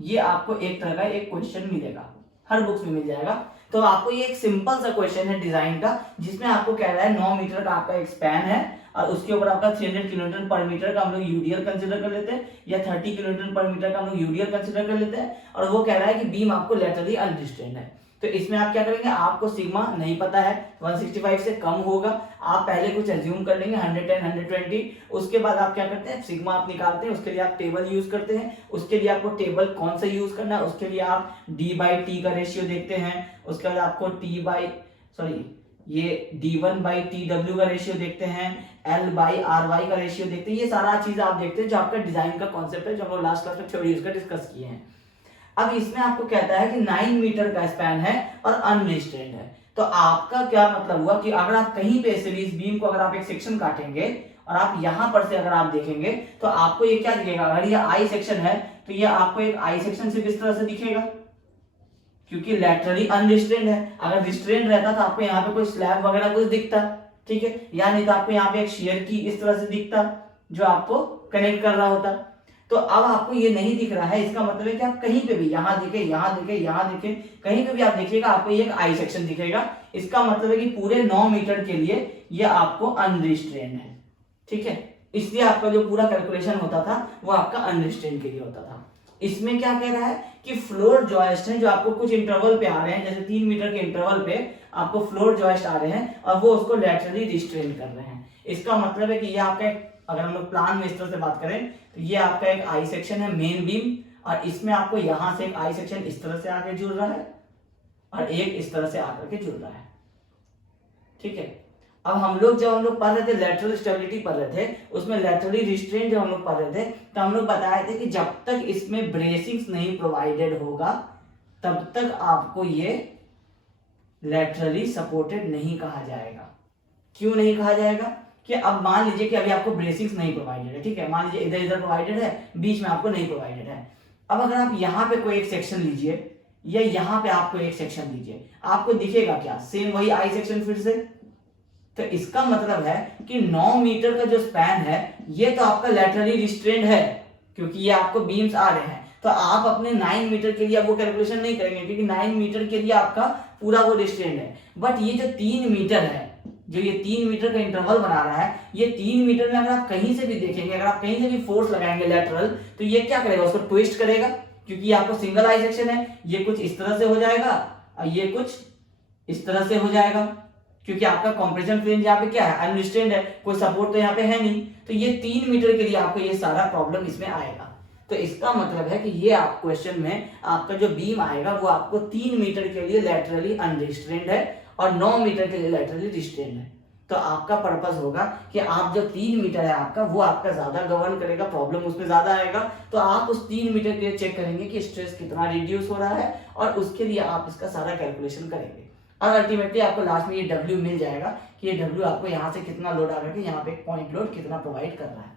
ये आपको एक तरह का एक क्वेश्चन मिलेगा, हर बुक्स में मिल जाएगा। तो आपको ये एक सिंपल सा क्वेश्चन है डिजाइन का, जिसमें आपको कह रहा है 9 मीटर का आपका एक स्पैन है और उसके ऊपर आपका 300 किलोमीटर पर मीटर का हम लोग यूडीएल कंसीडर कर लेते हैं, या 30 किलोमीटर पर मीटर का हम लोग यूडीएल कंसीडर कर लेते हैं, और वो कह रहा है कि बीम आपको लेटरली अनरिस्ट्रेन्ड है। तो इसमें आप क्या करेंगे, आपको सिग्मा नहीं पता है, 165 से कम होगा, आप पहले कुछ एज्यूम कर लेंगे 110 120, उसके बाद आप क्या करते हैं, सिग्मा आप निकालते हैं, उसके लिए आप टेबल यूज करते हैं। उसके लिए आपको टेबल कौन सा यूज करना है, उसके लिए आप d/t का रेशियो देखते हैं, उसके बाद आपको ये d1/tw का रेशियो देखते हैं, l/ry का रेशियो देखते हैं। ये सारा चीज आप देखते हैं जो आपका डिजाइन का कॉन्सेप्ट है, जो हम लोग लास्ट क्लास में थ्योरी उसका डिस्कस किए हैं। अब इसमें आपको कहता है कि 9 मीटर का स्पैन है और अनरिस्ट्रेन्ड है। तो आपका क्या मतलब हुआ कि अगर आप कहीं पे से भी इस बीम को अगर आप एक सेक्शन काटेंगे और आप यहां पर से अगर आप देखेंगे तो आपको ये क्या दिखेगा, अगर ये आई सेक्शन है तो ये आपको एक आई सेक्शन सिर्फ इस तरह से दिखेगा, क्योंकि लैटरली अनरिस्ट्रेन्ड है। अगर रिस्ट्रेन्ड रहता तो आपको यहाँ पे कोई स्लैब वगैरह कुछ दिखता, ठीक है, या नहीं तो आपको यहाँ पे एक शेयर की इस तरह से दिखता जो आपको कनेक्ट कर रहा होता। तो अब आपको ये नहीं दिख रहा है, इसका मतलब है कि आप कहीं पे भी यहां दिखे, यहां दिखे, यहां दिखे, कहीं पे भी आप देखिएगा आपको ये एक आई सेक्शन दिखेगा। इसका मतलब है कि पूरे 9 मीटर के लिए ये आपको अनरिस्ट्रेन्ड है, ठीक है। इसलिए आपका जो पूरा कैलकुलेशन होता था वो आपका अनरिस्ट्रेन्ड के लिए होता था। इसमें क्या कह रहा है कि फ्लोर जॉइस्ट है जो आपको कुछ इंटरवल पे आ रहे हैं, जैसे 3 मीटर के इंटरवल पे आपको फ्लोर जॉइस्ट आ रहे हैं और वो उसको लैटरली रिस्ट्रेन कर रहे हैं। इसका मतलब है कि ये आपका अगर हम लोग प्लान में इस तरह से बात करें तो ये आपका एक आई सेक्शन है मेन बीम, और इसमें आपको यहां से एक आई सेक्शन इस तरह से आके जुड़ रहा है और एक इस तरह से आकर के जुड़ रहा है, ठीक है। अब जब हम लोग पढ़ रहे थे लैटरल स्टेबिलिटी पढ़ रहे थे, उसमें लैटरली रिस्ट्रेन जब हम लोग पढ़ रहे थे तो हम लोग बताए थे कि जब तक इसमें ब्रेसिंग्स नहीं प्रोवाइडेड होगा तब तक आपको ये लैटरली सपोर्टेड नहीं कहा जाएगा। क्यों नहीं कहा जाएगा कि अब मान लीजिए कि अभी आपको ब्रेसिंग्स नहीं प्रोवाइडेड है, ठीक है, मान लीजिए इधर इधर प्रोवाइडेड है, बीच में आपको नहीं प्रोवाइडेड है। अब अगर आप यहाँ पे कोई एक सेक्शन लीजिए या यहाँ पे आपको एक सेक्शन लीजिए, आपको दिखेगा क्या, सेम वही आई सेक्शन फिर से। तो इसका मतलब है कि 9 मीटर का जो स्पैन है ये तो आपका लैटरली रिस्ट्रेन्ड है, क्योंकि ये आपको बीम्स आ रहे हैं। तो आप अपने 9 मीटर के लिए अब वो कैलकुलेशन नहीं करेंगे, क्योंकि 9 मीटर के लिए आपका पूरा वो रिस्ट्रेन्ड है। बट ये जो 3 मीटर है, जो ये 3 मीटर का इंटरवल बना रहा है, ये 3 मीटर में अगर आप कहीं से भी देखेंगे, अगर आप कहीं से भी फोर्स लगाएंगे लैटरल, तो ये क्या करेगा, उसको ट्विस्ट करेगा, क्योंकि ये आपको सिंगल आई सेक्शन है। ये कुछ इस तरह से हो जाएगा और ये कुछ इस तरह से हो जाएगा, क्योंकि आपका कंप्रेशन फ्लेंज यहाँ पे क्या है, अनरिस्ट्रेन्ड है, कोई सपोर्ट तो यहाँ पे है नहीं। तो ये 3 मीटर के लिए आपको ये सारा प्रॉब्लम इसमें आएगा। तो इसका मतलब है कि ये आप क्वेश्चन में आपका जो बीम आएगा वो आपको 3 मीटर के लिए लैटरली अनरिस्ट्रेन्ड है और 9 मीटर के लिए लैटरली रिस्ट्रेन्ड है। तो आपका पर्पस होगा कि आप जो 3 मीटर है आपका वो आपका ज्यादा गवर्न करेगा, प्रॉब्लम उसमें ज्यादा आएगा। तो आप उस 3 मीटर के लिए चेक करेंगे कि स्ट्रेस कितना रिड्यूस हो रहा है और उसके लिए आप इसका सारा कैलकुलेशन करेंगे और अल्टीमेटली आपको लास्ट में ये W मिल जाएगा कि ये W आपको यहाँ से कितना लोड आ रहा है, यहाँ पे पॉइंट लोड कितना प्रोवाइड कर रहा है,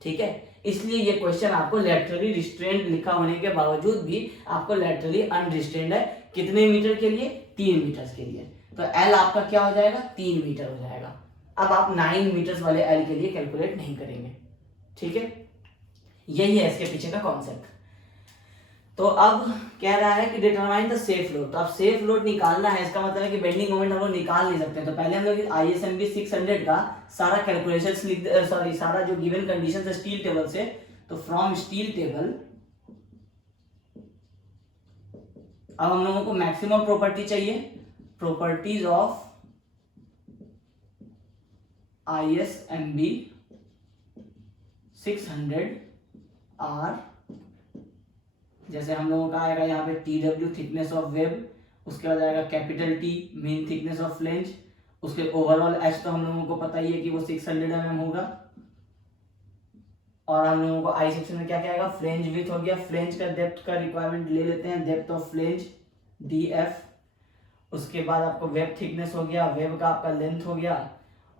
ठीक है। इसलिए ये क्वेश्चन आपको लैटरली रिस्ट्रेन्ड लिखा होने के बावजूद भी आपको लैटरली अनरिस्ट्रेन्ड है, कितने मीटर के लिए, 3 मीटर के लिए। तो L आपका क्या हो जाएगा, 3 मीटर हो जाएगा। अब आप 9 मीटर्स वाले L के लिए कैलकुलेट नहीं करेंगे, ठीक है। यही है इसके पीछे का कॉन्सेप्ट। तो अब कह रहा है कि डिटरमाइन द सेफ लोड। तो अब सेफ लोड निकालना है, इसका मतलब है कि बेंडिंग मोमेंट हम लोग निकाल नहीं सकते। तो पहले हम लोग ISMB 600 का सारा कैलकुलेशन सारा जो गिवन कंडीशन है स्टील टेबल से, तो फ्रॉम स्टील टेबल अब हम लोगों को मैक्सिमम प्रॉपर्टी चाहिए, प्रॉपर्टीज ऑफ ISMB 600 आर, जैसे हम लोगों का आएगा यहाँ पे TW थिकनेस ऑफ वेब, उसके बाद आएगा capital T main thickness of flange, उसके ओवरऑल H तो हम लोगों को पता ही है कि वो 600 mm होगा, और हम लोगों को आई सेक्शन में क्या क्या आएगा, फ्लेंज विथ हो गया, फ्लेंज का डेप्थ का रिक्वायरमेंट ले लेते हैं, डेप्थ ऑफ फ्लेंज DF। उसके बाद आपको वेब थिकनेस हो गया, वेब का आपका लेंथ हो गया,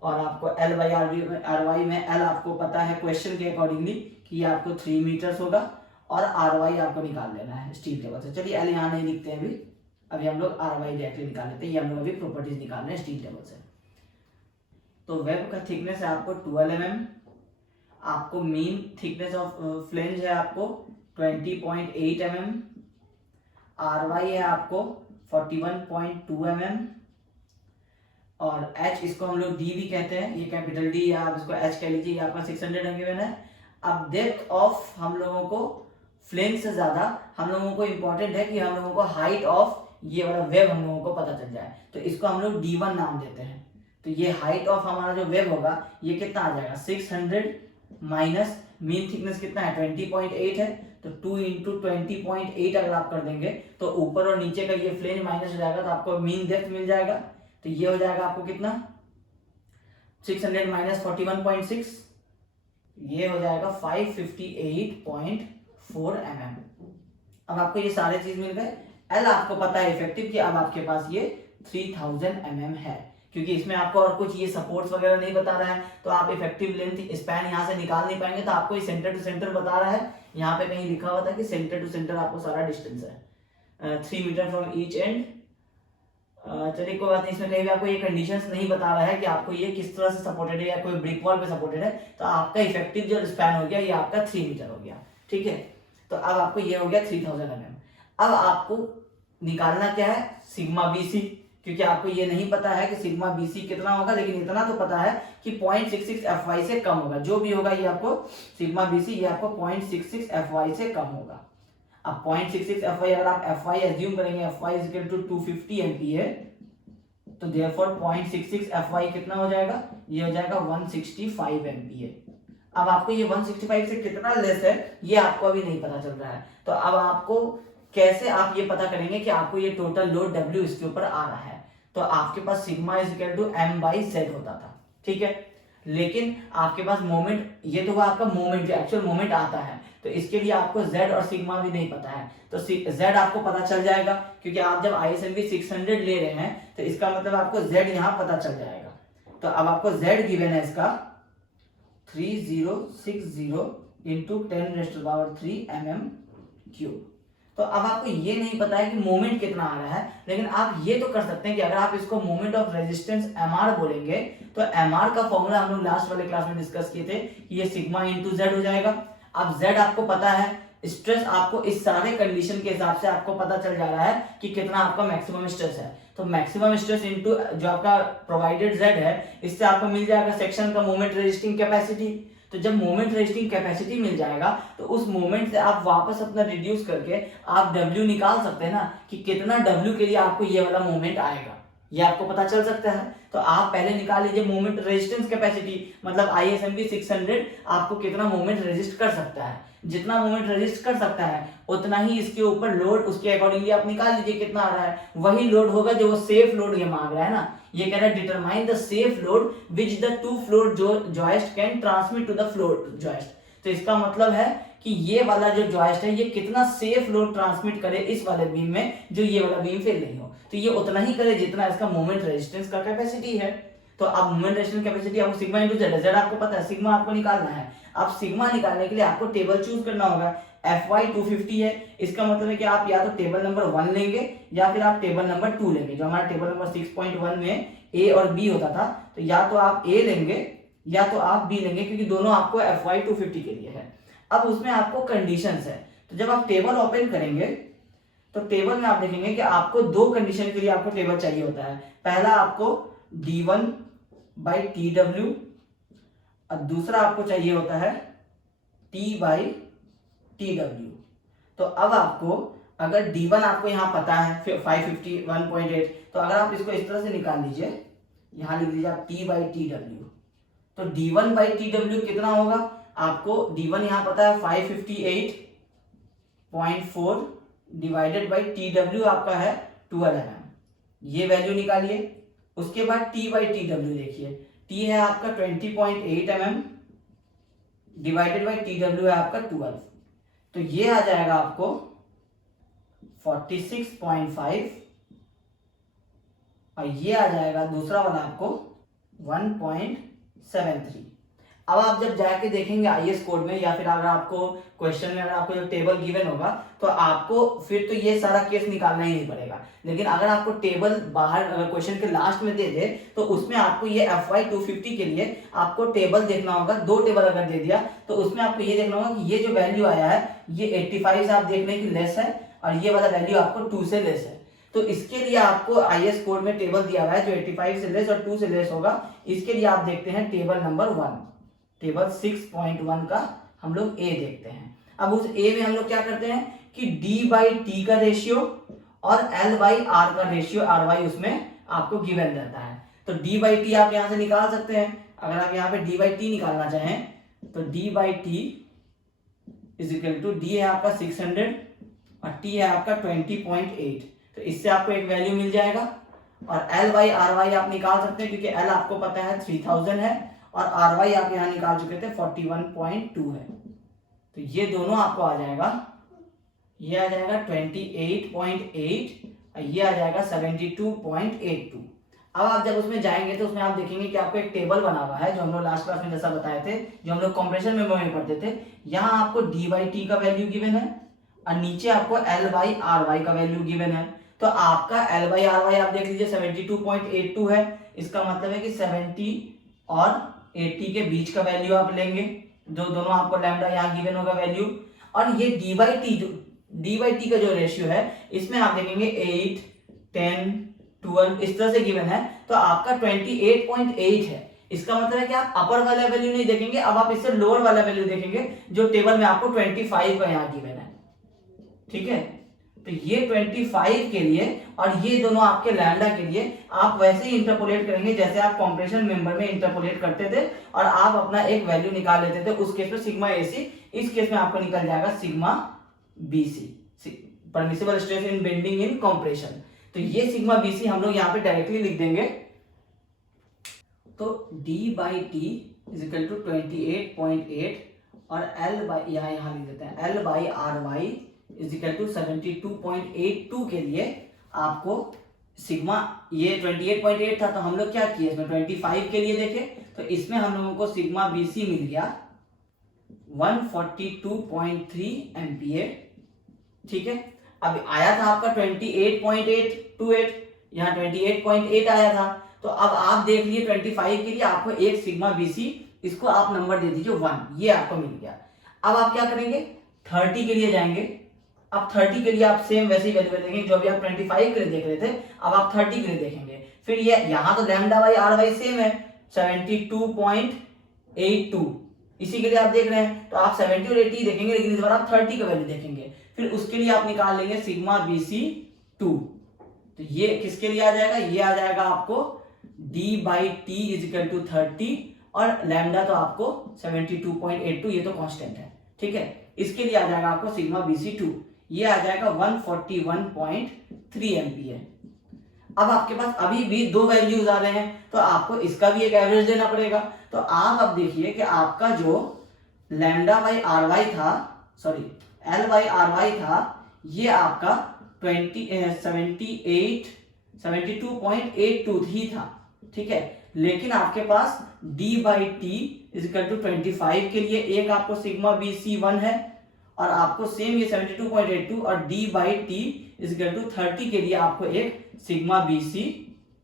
और आपको L/RY में L आपको पता है क्वेश्चन के अकॉर्डिंगली कि ये आपको 3 मीटर्स होगा, और RY आपको निकाल लेना है स्टील टेबल से। चलिए L यहाँ नहीं लिखते हैं अभी हम लोग RY डायरेक्टली निकाल लेते हैं, ये हम लोग अभी प्रॉपर्टीज निकाल रहे हैं स्टील टेबल से। तो वेब का थिकनेस है आपको 12 mm, आपको मीन थिकनेस ऑफ फ्लेंज है आपको 20.8 mm, RY है आपको 41.2 mm, और H इसको हम लोग D भी कहते हैं, ये कैपिटल D, या आप इसको H कह लीजिए, आपका 600 गिवन है। अब डेप्थ ऑफ हम लोगों को फ्लेंज से ज्यादा हम लोगों को इंपॉर्टेंट है कि हम लोगों को हाइट ऑफ ये वाला वेब हम लोगों को पता चल जाए, तो इसको हम लोग D1 नाम देते हैं। तो ये हाइट ऑफ हमारा जो वेब होगा ये कितना आ जाएगा, 600 माइनस मीन थिकनेस कितना है 20.8 है, तो 2 इंटू 20.8 अगर आप कर देंगे तो ऊपर और नीचे का ये फ्लेंज माइनस हो जाएगा, तो आपको मीन डेप्थ मिल जाएगा। तो ये हो जाएगा आपको कितना, 600 माइनस 41.6, ये हो जाएगा 558.4 mm। अब आपको ये सारे चीज मिल गए। L आपको पता है इफेक्टिव कि अब आपके पास ये 3000 mm है, क्योंकि इसमें आपको और कुछ ये सपोर्ट्स वगैरह नहीं बता रहा है, तो आप इफेक्टिव लेंथ स्पैन यहाँ से निकाल नहीं पाएंगे। तो आपको ये सेंटर टू सेंटर बता रहा है, यहाँ पे कहीं लिखा हुआ था कि सेंटर टू सेंटर आपको सारा डिस्टेंस है 3 मीटर फ्रॉम ईच एंड। चलिए कोई बात नहीं, इसमें कहीं भी आपको ये कंडीशंस नहीं बता रहा है कि आपको ये किस तरह से सपोर्टेड है या कोई ब्रिक वॉल पे सपोर्टेड है। तो आपका इफेक्टिव जो स्पैन हो गया ये आपका 3 मीटर हो गया, ठीक है। तो अब आपको ये हो गया 3000 mm। अब आपको निकालना क्या है, सिग्मा BC, क्योंकि आपको ये नहीं पता है कि सिग्मा BC कितना होगा, लेकिन इतना तो पता है कि 0.66 FY से कम होगा। जो भी होगा ये आपको सिग्मा BC ये आपको 0.66 FY से कम होगा। अब 0.66 FY अगर आप FY एज्यूम करेंगे, FY is equal to 250 MPa, तो देयरफॉर 0.66 FY कितना हो जाएगा, ये हो जाएगा 165 MPa। अब आपको ये 165 से कितना लेस है ये आपको अभी नहीं पता चल रहा है। तो अब आपको कैसे आप ये पता करेंगे कि आपको ये टोटल लोड W इसके ऊपर आ रहा है। तो आपके पास sigma is equal to M/Z होता था, ठीक है। लेकिन आपके पास मोमेंट, ये तो आपका मोमेंट, एक्चुअल मोमेंट आता है, तो इसके लिए आपको Z और सिग्मा भी नहीं पता है। तो Z आपको पता चल जाएगा, क्योंकि आप जब ISMB 600 ले रहे हैं तो इसका मतलब आपको Z यहाँ पता चल जाएगा। तो अब आपको Z गिवन है इसका 3060 इंटू 10⁻³ mm³। तो अब आपको ये नहीं पता है कि मोमेंट कितना आ रहा है, लेकिन आप ये तो कर सकते हैं कि अगर आप इसको मोमेंट ऑफ रेजिस्टेंस MR बोलेंगे तो MR का फॉर्मूला हम लोग लास्ट वाले क्लास में डिस्कस किए थे, ये सिग्मा इंटू Z हो जाएगा। अब Z आपको पता है, स्ट्रेस आपको इस सारे कंडीशन के हिसाब से आपको पता चल जा रहा है कि कितना आपका मैक्सिमम स्ट्रेस है। तो मैक्सिमम स्ट्रेस इंटू जो आपका प्रोवाइडेड Z है, इससे आपको मिल जाएगा सेक्शन का मोमेंट रेजिस्टिंग कैपेसिटी। तो जब मोमेंट रेजिस्टिंग कैपेसिटी मिल जाएगा तो उस मोमेंट से आप वापस अपना रिड्यूस करके आप W निकाल सकते हैं ना, कि कितना W के लिए आपको ये वाला मोमेंट आएगा, ये आपको पता चल सकता है। तो आप पहले निकाल लीजिए मोमेंट रेजिस्टेंस कैपेसिटी, मतलब ISMB 600 आपको कितना मोमेंट रेजिस्ट कर सकता है। जितना मोमेंट रेजिस्ट कर सकता है उतना ही इसके ऊपर लोड उसके अकॉर्डिंगली आप निकाल लीजिए कितना आ रहा है, वही लोड होगा जो वो सेफ लोड ये मांग रहा है ना। ये कह रहा है determine the safe load which the two floor joist can transmit to the floor joist. तो इसका मतलब है कि ये वाला जो जॉइस्ट है ये कितना सेफ लोड ट्रांसमिट करे इस वाले बीम में, जो ये वाला बीम फेल नहीं हो। तो ये उतना ही करे जितना इसका मोमेंट रेजिस्टेंस का कैपेसिटी है। तो अब मोमेंट रेजिस्टेंस कैपेसिटी आपको सिग्मा इंटू जेड, जेड आपको पता है, सिग्मा आपको निकालना है। अब सिग्मा निकालने के लिए आपको टेबल चूज करना होगा। FY 250 है, इसका मतलब है कि आप या तो टेबल नंबर 1 लेंगे या फिर आप टेबल नंबर 2 लेंगे। जो हमारा टेबल नंबर 6.1 में A और B होता था, तो या तो आप A लेंगे या तो आप B लेंगे, क्योंकि दोनों आपको FY 250 के लिए है। अब उसमें आपको कंडीशंस है, तो जब आप टेबल ओपन करेंगे तो टेबल में आप देखेंगे कि आपको दो कंडीशन के लिए आपको टेबल चाहिए होता है। पहला आपको D1/TW और दूसरा आपको चाहिए होता है T/TW। तो अब आपको अगर D1 आपको यहां पता है 551.8, तो अगर आप इसको इस तरह से निकाल लीजिए, यहां लिख दीजिए आप T/TW। तो D1/TW कितना होगा, आपको D1 यहां पता है 558.4 डिवाइडेड बाई TW आपका है 12 mm, ये वैल्यू निकालिए। उसके बाद T/TW देखिए, T है आपका 20.8 mm डिवाइडेड बाई TW है आपका 12, तो ये आ जाएगा आपको 46.5 और ये आ जाएगा दूसरा वाला आपको 1.73। अब आप जब जाके देखेंगे आईएएस कोड में या फिर अगर आपको क्वेश्चन में अगर आपको जब टेबल गिवन होगा तो आपको फिर तो ये सारा केस निकालना ही नहीं पड़ेगा। लेकिन अगर आपको टेबल बाहर अगर क्वेश्चन के लास्ट में दे दे तो उसमें आपको ये FY 250 के लिए आपको टेबल देखना होगा। 2 टेबल अगर दे दिया तो उसमें आपको ये देखना होगा कि ये जो वैल्यू आया है ये 85 से आप देख रहे हैं कि लेस है और ये वाला वैल्यू आपको 2 से लेस है। तो इसके लिए आपको आईएएस कोड में टेबल दिया हुआ है जो 85 से लेस और 2 से लेस होगा। इसके लिए आप देखते हैं टेबल नंबर 1, टेबल 6.1 का हम लोग ए देखते हैं। अब उस ए में हम लोग क्या करते हैं कि D/T का रेशियो और L/R का रेशियो RY उसमें आपको गिवन रहता है। तो D/T आप यहां से निकाल सकते हैं। अगर आप यहाँ पे D/T निकालना चाहें तो D/T is equal to D है आपका 600 और T है आपका 20.8, तो इससे आपको एक वैल्यू मिल जाएगा। और L/RY आप निकाल सकते हैं क्योंकि L आपको पता है 3000 है और RY आप यहाँ निकाल चुके थे 41.2 है। तो ये दोनों आपको आ जाएगा, ये आ जाएगा 28.8 और ये आ जाएगा 72.82। अब आप जब उसमें जाएंगे तो उसमें आप देखेंगे कि आपको एक टेबल बना हुआ है जो हम लोग लास्ट क्लास में जैसा बताए थे, जो हम लोग कंप्रेशन मेमो में पढ़ते थे। यहाँ आपको D/T का वैल्यू गिवन है और नीचे आपको L/RY का वैल्यू गिवन है। तो आपका L/RY आप देख लीजिए 72.82 है। इसका मतलब है कि 70 और 80 के बीच का वैल्यू आप लेंगे, जो दोनों आपको लैम्डा यहाँ गिवन होगा वैल्यू। और ये D/T का जो रेशियो है इसमें आप देखेंगे 8, 10, 12 इस तरह से गिवन है। तो आपका 28.8 है। इसका मतलब है कि आप अपर वाला वैल्यू नहीं देखेंगे, अब आप इससे लोअर वाला वैल्यू देखेंगे जो टेबल में आपको 25 का यहाँ गिवन है। ठीक है, तो ये 25 के लिए और ये दोनों आपके लैम्डा के लिए आप वैसे ही इंटरपोलेट करेंगे जैसे आप कंप्रेशन मेंबर में इंटरपोलेट करते थे और आप अपना एक वैल्यू निकाल लेते थे। उस केस में सिग्मा AC, इस केस में आपको निकल जाएगा sigma BC, permissible stress in bending in compression. तो ये सिग्मा BC हम लोग यहाँ पे डायरेक्टली लिख देंगे। तो D/T इज इक्वल टू 28.8 और यहाँ लिख देते हैं L/RY इज इक्वल टू 72.82 के लिए आपको सिग्मा, ये 28.8 था तो हम लोग क्या किए इसमें 25 के लिए देखे तो इसमें हम लोगों को सिग्मा BC मिल गया 142.3 MPa। ठीक है, अब आया था आपका 28.828, यहाँ 28.8 आया था। तो अब आप देख लिए 25 के लिए आपको एक सिग्मा BC, इसको आप नंबर दे दीजिए 1, ये आपको मिल गया। अब आप क्या करेंगे 30 के लिए जाएंगे। अब 30 के लिए आप सेम वैसे ही वैल्यू देखेंगे जो अभी आप 25 के लिए देख रहे थे, अब आप 30 के लिए देखेंगे। फिर ये यहाँ तो λ/RY सेम है 72.82, इसी के लिए आप देख रहे हैं तो आप 70 और 80 देखेंगे, लेकिन इस बार आप 30 का वैल्यू देखेंगे। फिर उसके लिए आप निकाल लेंगे सिग्मा BC 2। तो ये किसके लिए आ जाएगा, ये आ जाएगा आपको D/T इज इक्वल टू 30 और लैम्डा तो आपको 72.82, ये तो कांस्टेंट है। ठीक है, इसके लिए आ जाएगा आपको सिग्मा BC 2, ये आ जाएगा 141.3 MPa। अब आपके पास अभी भी दो वैल्यूज आ रहे हैं तो आपको इसका भी एक एवरेज देना पड़ेगा। तो आप अब देखिए कि आपका जो λ/RY था, सॉरी L/RY था, ये आपका 72.82 ही था। ठीक है, लेकिन आपके पास D/T इज इक्वल टू 25 के लिए एक आपको सिग्मा BC 1 है और आपको सेम ये 72.82 और D/T इज इक्वल टू 30 के लिए आपको एक सिग्मा BC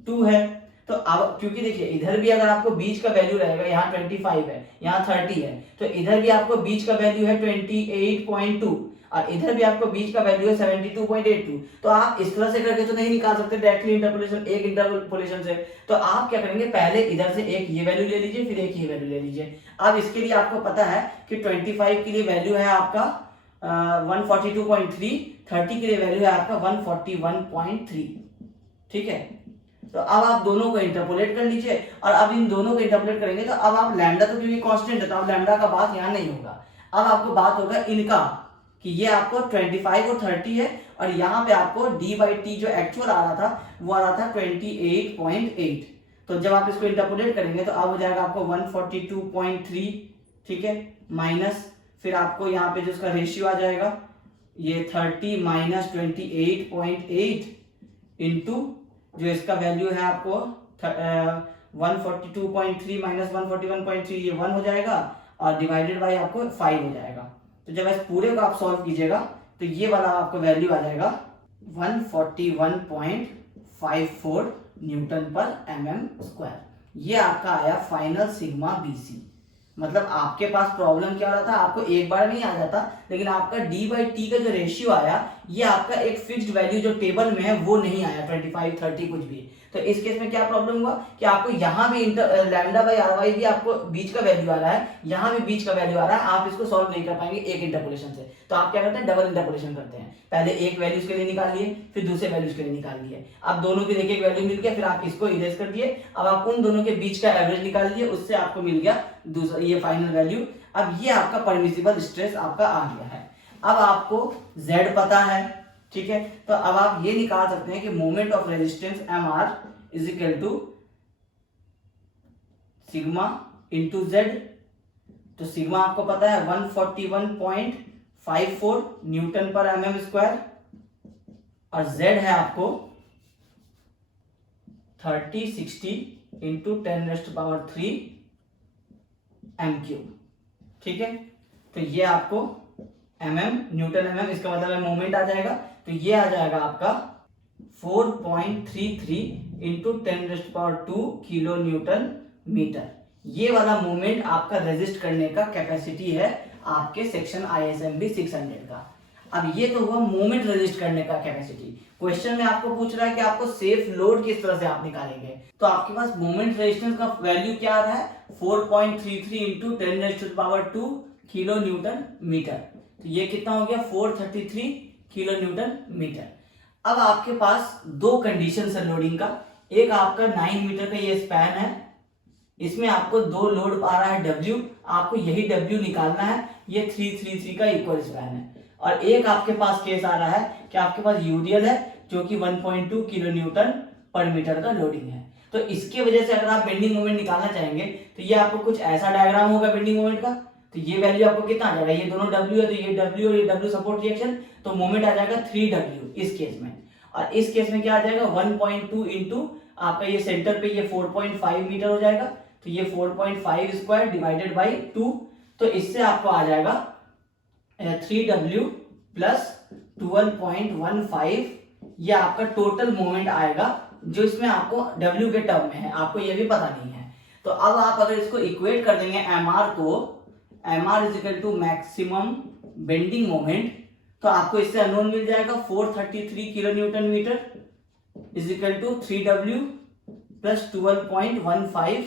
2 है। तो अब क्योंकि देखिए इधर भी अगर आपको बीच का वैल्यू रहेगा, यहाँ 25 है यहाँ 30 है, तो इधर भी आपको बीच का वैल्यू है 28.2 और इधर भी आपको बीच का वैल्यू है 72.82। तो आप इस तरह से करके तो नहीं निकाल सकते डायरेक्टली इंटरपोलेशन, एक इंटरपोलेशन से। तो आप क्या करेंगे, पहले इधर से एक ये वैल्यू ले लीजिए, फिर एक ये वैल्यू ले लीजिए। अब इसके लिए आपको पता है कि 25 के लिए वैल्यू है आपका 142.3, 30 के लिए वैल्यू है आपका 141.3। ठीक है, तो अब आप दोनों को इंटरपोलेट कर लीजिए और अब इन दोनों को इंटरपोलेट करेंगे तो अब आप लैम्डा तो क्योंकि कांस्टेंट है तो अब लैम्डा का बात यहाँ नहीं होगा। अब आपको बात होगा इनका कि ये आपको 25 और 30 है और यहाँ पे आपको D/T जो एक्चुअल आ रहा था वो आ रहा था 28.8। तो जब आप इसको इंटरपोलेट करेंगे तो अब हो जाएगा आपको 142.3 ठीक है, माइनस फिर आपको यहाँ पे जो उसका रेशियो आ जाएगा ये 30 माइनस 28.8 इंटू जो इसका वैल्यू है आपको 142.3 माइनस 141.3 ये 1 हो जाएगा और डिवाइडेड बाई आपको 5 हो जाएगा। तो जब इस पूरे को आप सॉल्व कीजिएगा तो ये वाला आपको वैल्यू आ जाएगा 141.54 न्यूटन पर एमएम स्क्वायर। ये आपका आया फाइनल सिग्मा बीसी। मतलब आपके पास प्रॉब्लम क्या हो रहा था, आपको एक बार नहीं आ जाता, लेकिन आपका डी बाई टी का जो रेशियो आया ये आपका एक फिक्स्ड वैल्यू जो टेबल में है वो नहीं आया 25 30 कुछ भी। तो इस केस में क्या प्रॉब्लम हुआ कि आपको यहाँ भी लैम्डा बाई आर वाई भी आपको बीच का वैल्यू आ रहा है, यहाँ भी बीच का वैल्यू आ रहा है, आप इसको सॉल्व नहीं कर पाएंगे एक इंटरपोलेशन से। तो आप क्या करते हैं, डबल इंटरपोलेशन करते हैं, पहले एक वैल्यूज के लिए निकाल लिए फिर दूसरे वैल्यूज के लिए निकाल लिए। अब दोनों के एक एक वैल्यू मिल गया, फिर आप इसको इरेज कर दिए, अब आप उन दोनों के बीच का एवरेज निकाल दिए, उससे आपको मिल गया दूसरा ये फाइनल वैल्यू। अब ये आपका परमिसिबल स्ट्रेस आपका आ गया है। अब आपको Z पता है, ठीक है, तो अब आप ये निकाल सकते हैं कि moment of resistance Mr is equal to sigma into Z। तो सिग्मा आपको पता है 141.54 न्यूटन पर एमएम स्क्वायर और Z है आपको 3060 इंटू 10⁻³ एम क्यूब। ठीक है, तो ये आपको एमएम न्यूटन एमएम, इसका मतलब मोमेंट आ जाएगा। तो ये आ जाएगा आपका 4.33 इंटू 10⁻² किलो न्यूटन मीटर। ये वाला मोमेंट आपका रेजिस्ट करने का कैपेसिटी है आपके सेक्शन ISMB 600 का। अब ये तो हुआ मोमेंट रेजिस्ट करने का कैपेसिटी। क्वेश्चन में आपको पूछ रहा है कि आपको सेफ लोड किस तरह से आप निकालेंगे। तो आपके पास मोमेंट रेजिस्टेंस का वैल्यू क्या आ रहा है 4.33 इंटू 10⁻² किलो न्यूटन मीटर। तो ये कितना हो गया 433 किलो न्यूटन मीटर। अब आपके पास दो कंडीशन है लोडिंग का। एक आपका 9 मीटर का ये स्पैन है, इसमें आपको दो लोड आ रहा है W, आपको यही W निकालना है, ये 333 का इक्वल स्पैन है। और एक आपके पास केस आ रहा है कि आपके पास यूडीएल है जो कि 1.2 किलो न्यूटन पर मीटर का लोडिंग है। तो इसके वजह से अगर आप बेंडिंग मोमेंट निकालना चाहेंगे तो ये आपको कुछ ऐसा डायग्राम होगा बेंडिंग मोमेंट का। तो ये वैल्यू आपको कितना आ जाएगा, ये दोनों W है तो ये W और ये W सपोर्ट रिएक्शन, तो मोमेंट आ जाएगा 3W इस केस में। और इस केस में क्या आ जाएगा 1.2 इंटू आपका ये सेंटर पे ये 4.5 मीटर हो जाएगा, तो ये 4.5 स्क्वायर डिवाइडेड बाई 2। तो इससे आपको आ जाएगा 3W प्लस 12.15, ये आपका टोटल मोमेंट आएगा जो इसमें आपको W के टर्म में है, आपको ये भी पता नहीं है। तो अब आप अगर इसको इक्वेट कर देंगे MR को, MR is equal to maximum bending moment, तो आपको इससे अननोन मिल जाएगा 433 kilo newton metre is equal to 3W plus 12.15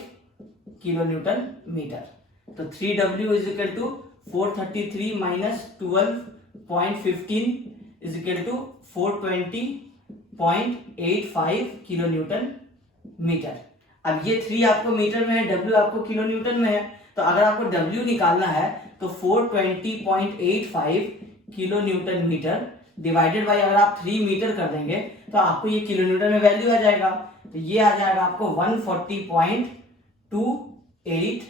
kilo newton metre. तो 3W is equal to 433 minus 12.15 is equal to 420.85 kilo newton metre. अब ये 3 आपको मीटर में है, W आपको किलो न्यूटन में है, तो अगर आपको W निकालना है तो 420.85 kilo newton metre divided by अगर आप 3 मीटर कर देंगे तो आपको ये किलो न्यूटन में वैल्यू आ जाएगा। तो ये आ जाएगा आपको 140.28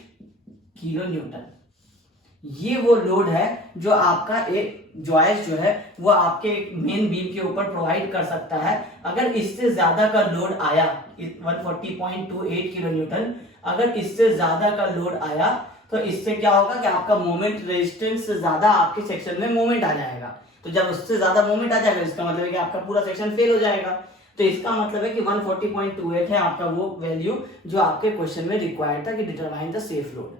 किलो न्यूटन। ये वो लोड है जो आपका एक जॉइस्ट जो है वो आपके मेन बीम के ऊपर प्रोवाइड कर सकता है। अगर इससे ज्यादा का लोड आया 140.28 किलो न्यूटन, अगर इससे ज्यादा का लोड आया तो इससे क्या होगा कि आपका मोमेंट रेजिस्टेंस से ज्यादा आपके सेक्शन में मोमेंट आ जाएगा। तो जब उससे ज्यादा मोमेंट आ जाएगा इसका मतलब है कि आपका पूरा सेक्शन फेल हो जाएगा। तो इसका मतलब है कि 140.28 है आपका वो वैल्यू जो आपके क्वेश्चन में रिक्वायर्ड था कि डिटरमाइन द सेफ लोड।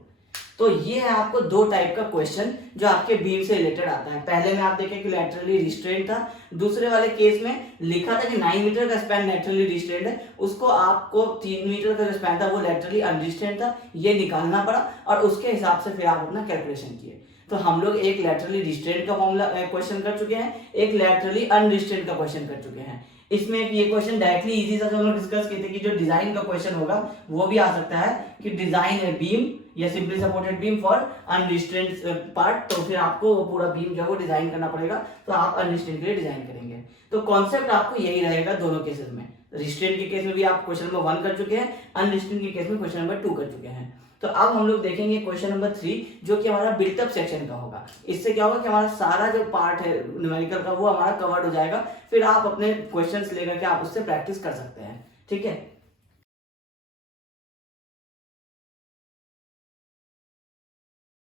तो ये है आपको दो टाइप का क्वेश्चन जो आपके बीम से रिलेटेड आता है। पहले में आप देखें कि लैटरली रिस्ट्रेंट था, दूसरे वाले केस में लिखा था कि 9 मीटर का स्पैन लैटरली रिस्ट्रेंट है, उसको आपको 3 मीटर का जो स्पैन था वो लैटरली अनरिस्ट्रेंट था, ये निकालना पड़ा और उसके हिसाब से फिर आप अपना कैलकुलेशन किए। तो हम लोग एक लैटरली रिस्ट्रेंट का फॉर्मूला क्वेश्चन कर चुके हैं, एक लैटरली अनरिस्ट्रेंट का क्वेश्चन कर चुके हैं। इसमें ये क्वेश्चन डायरेक्टली इजी था जो हम लोग डिस्कस किए थे कि जो डिजाइन का क्वेश्चन होगा वो भी आ सकता है कि डिजाइन है बीम या simply supported beam for unrestrained part, तो फिर आपको वो पूरा बीम जो है वो डिजाइन करना पड़ेगा, तो आप अनरिस्ट्रेंट के लिए डिजाइन करेंगे। तो कॉन्सेप्ट आपको यही रहेगा दोनों केसेस में। रिस्ट्रेंट के केस में भी आप क्वेश्चन नंबर 1 कर चुके हैं, अनरिस्ट्रेंट के केस में क्वेश्चन नंबर 2 कर चुके हैं। तो अब हम लोग देखेंगे क्वेश्चन नंबर 3 जो कि हमारा बिल्टअप सेक्शन का होगा। इससे क्या होगा कि हमारा सारा जो पार्ट है न्यूमेरिकल का वो हमारा कवर्ड हो जाएगा, फिर आप अपने क्वेश्चंस लेकर के आप उससे प्रैक्टिस कर सकते हैं। ठीक है,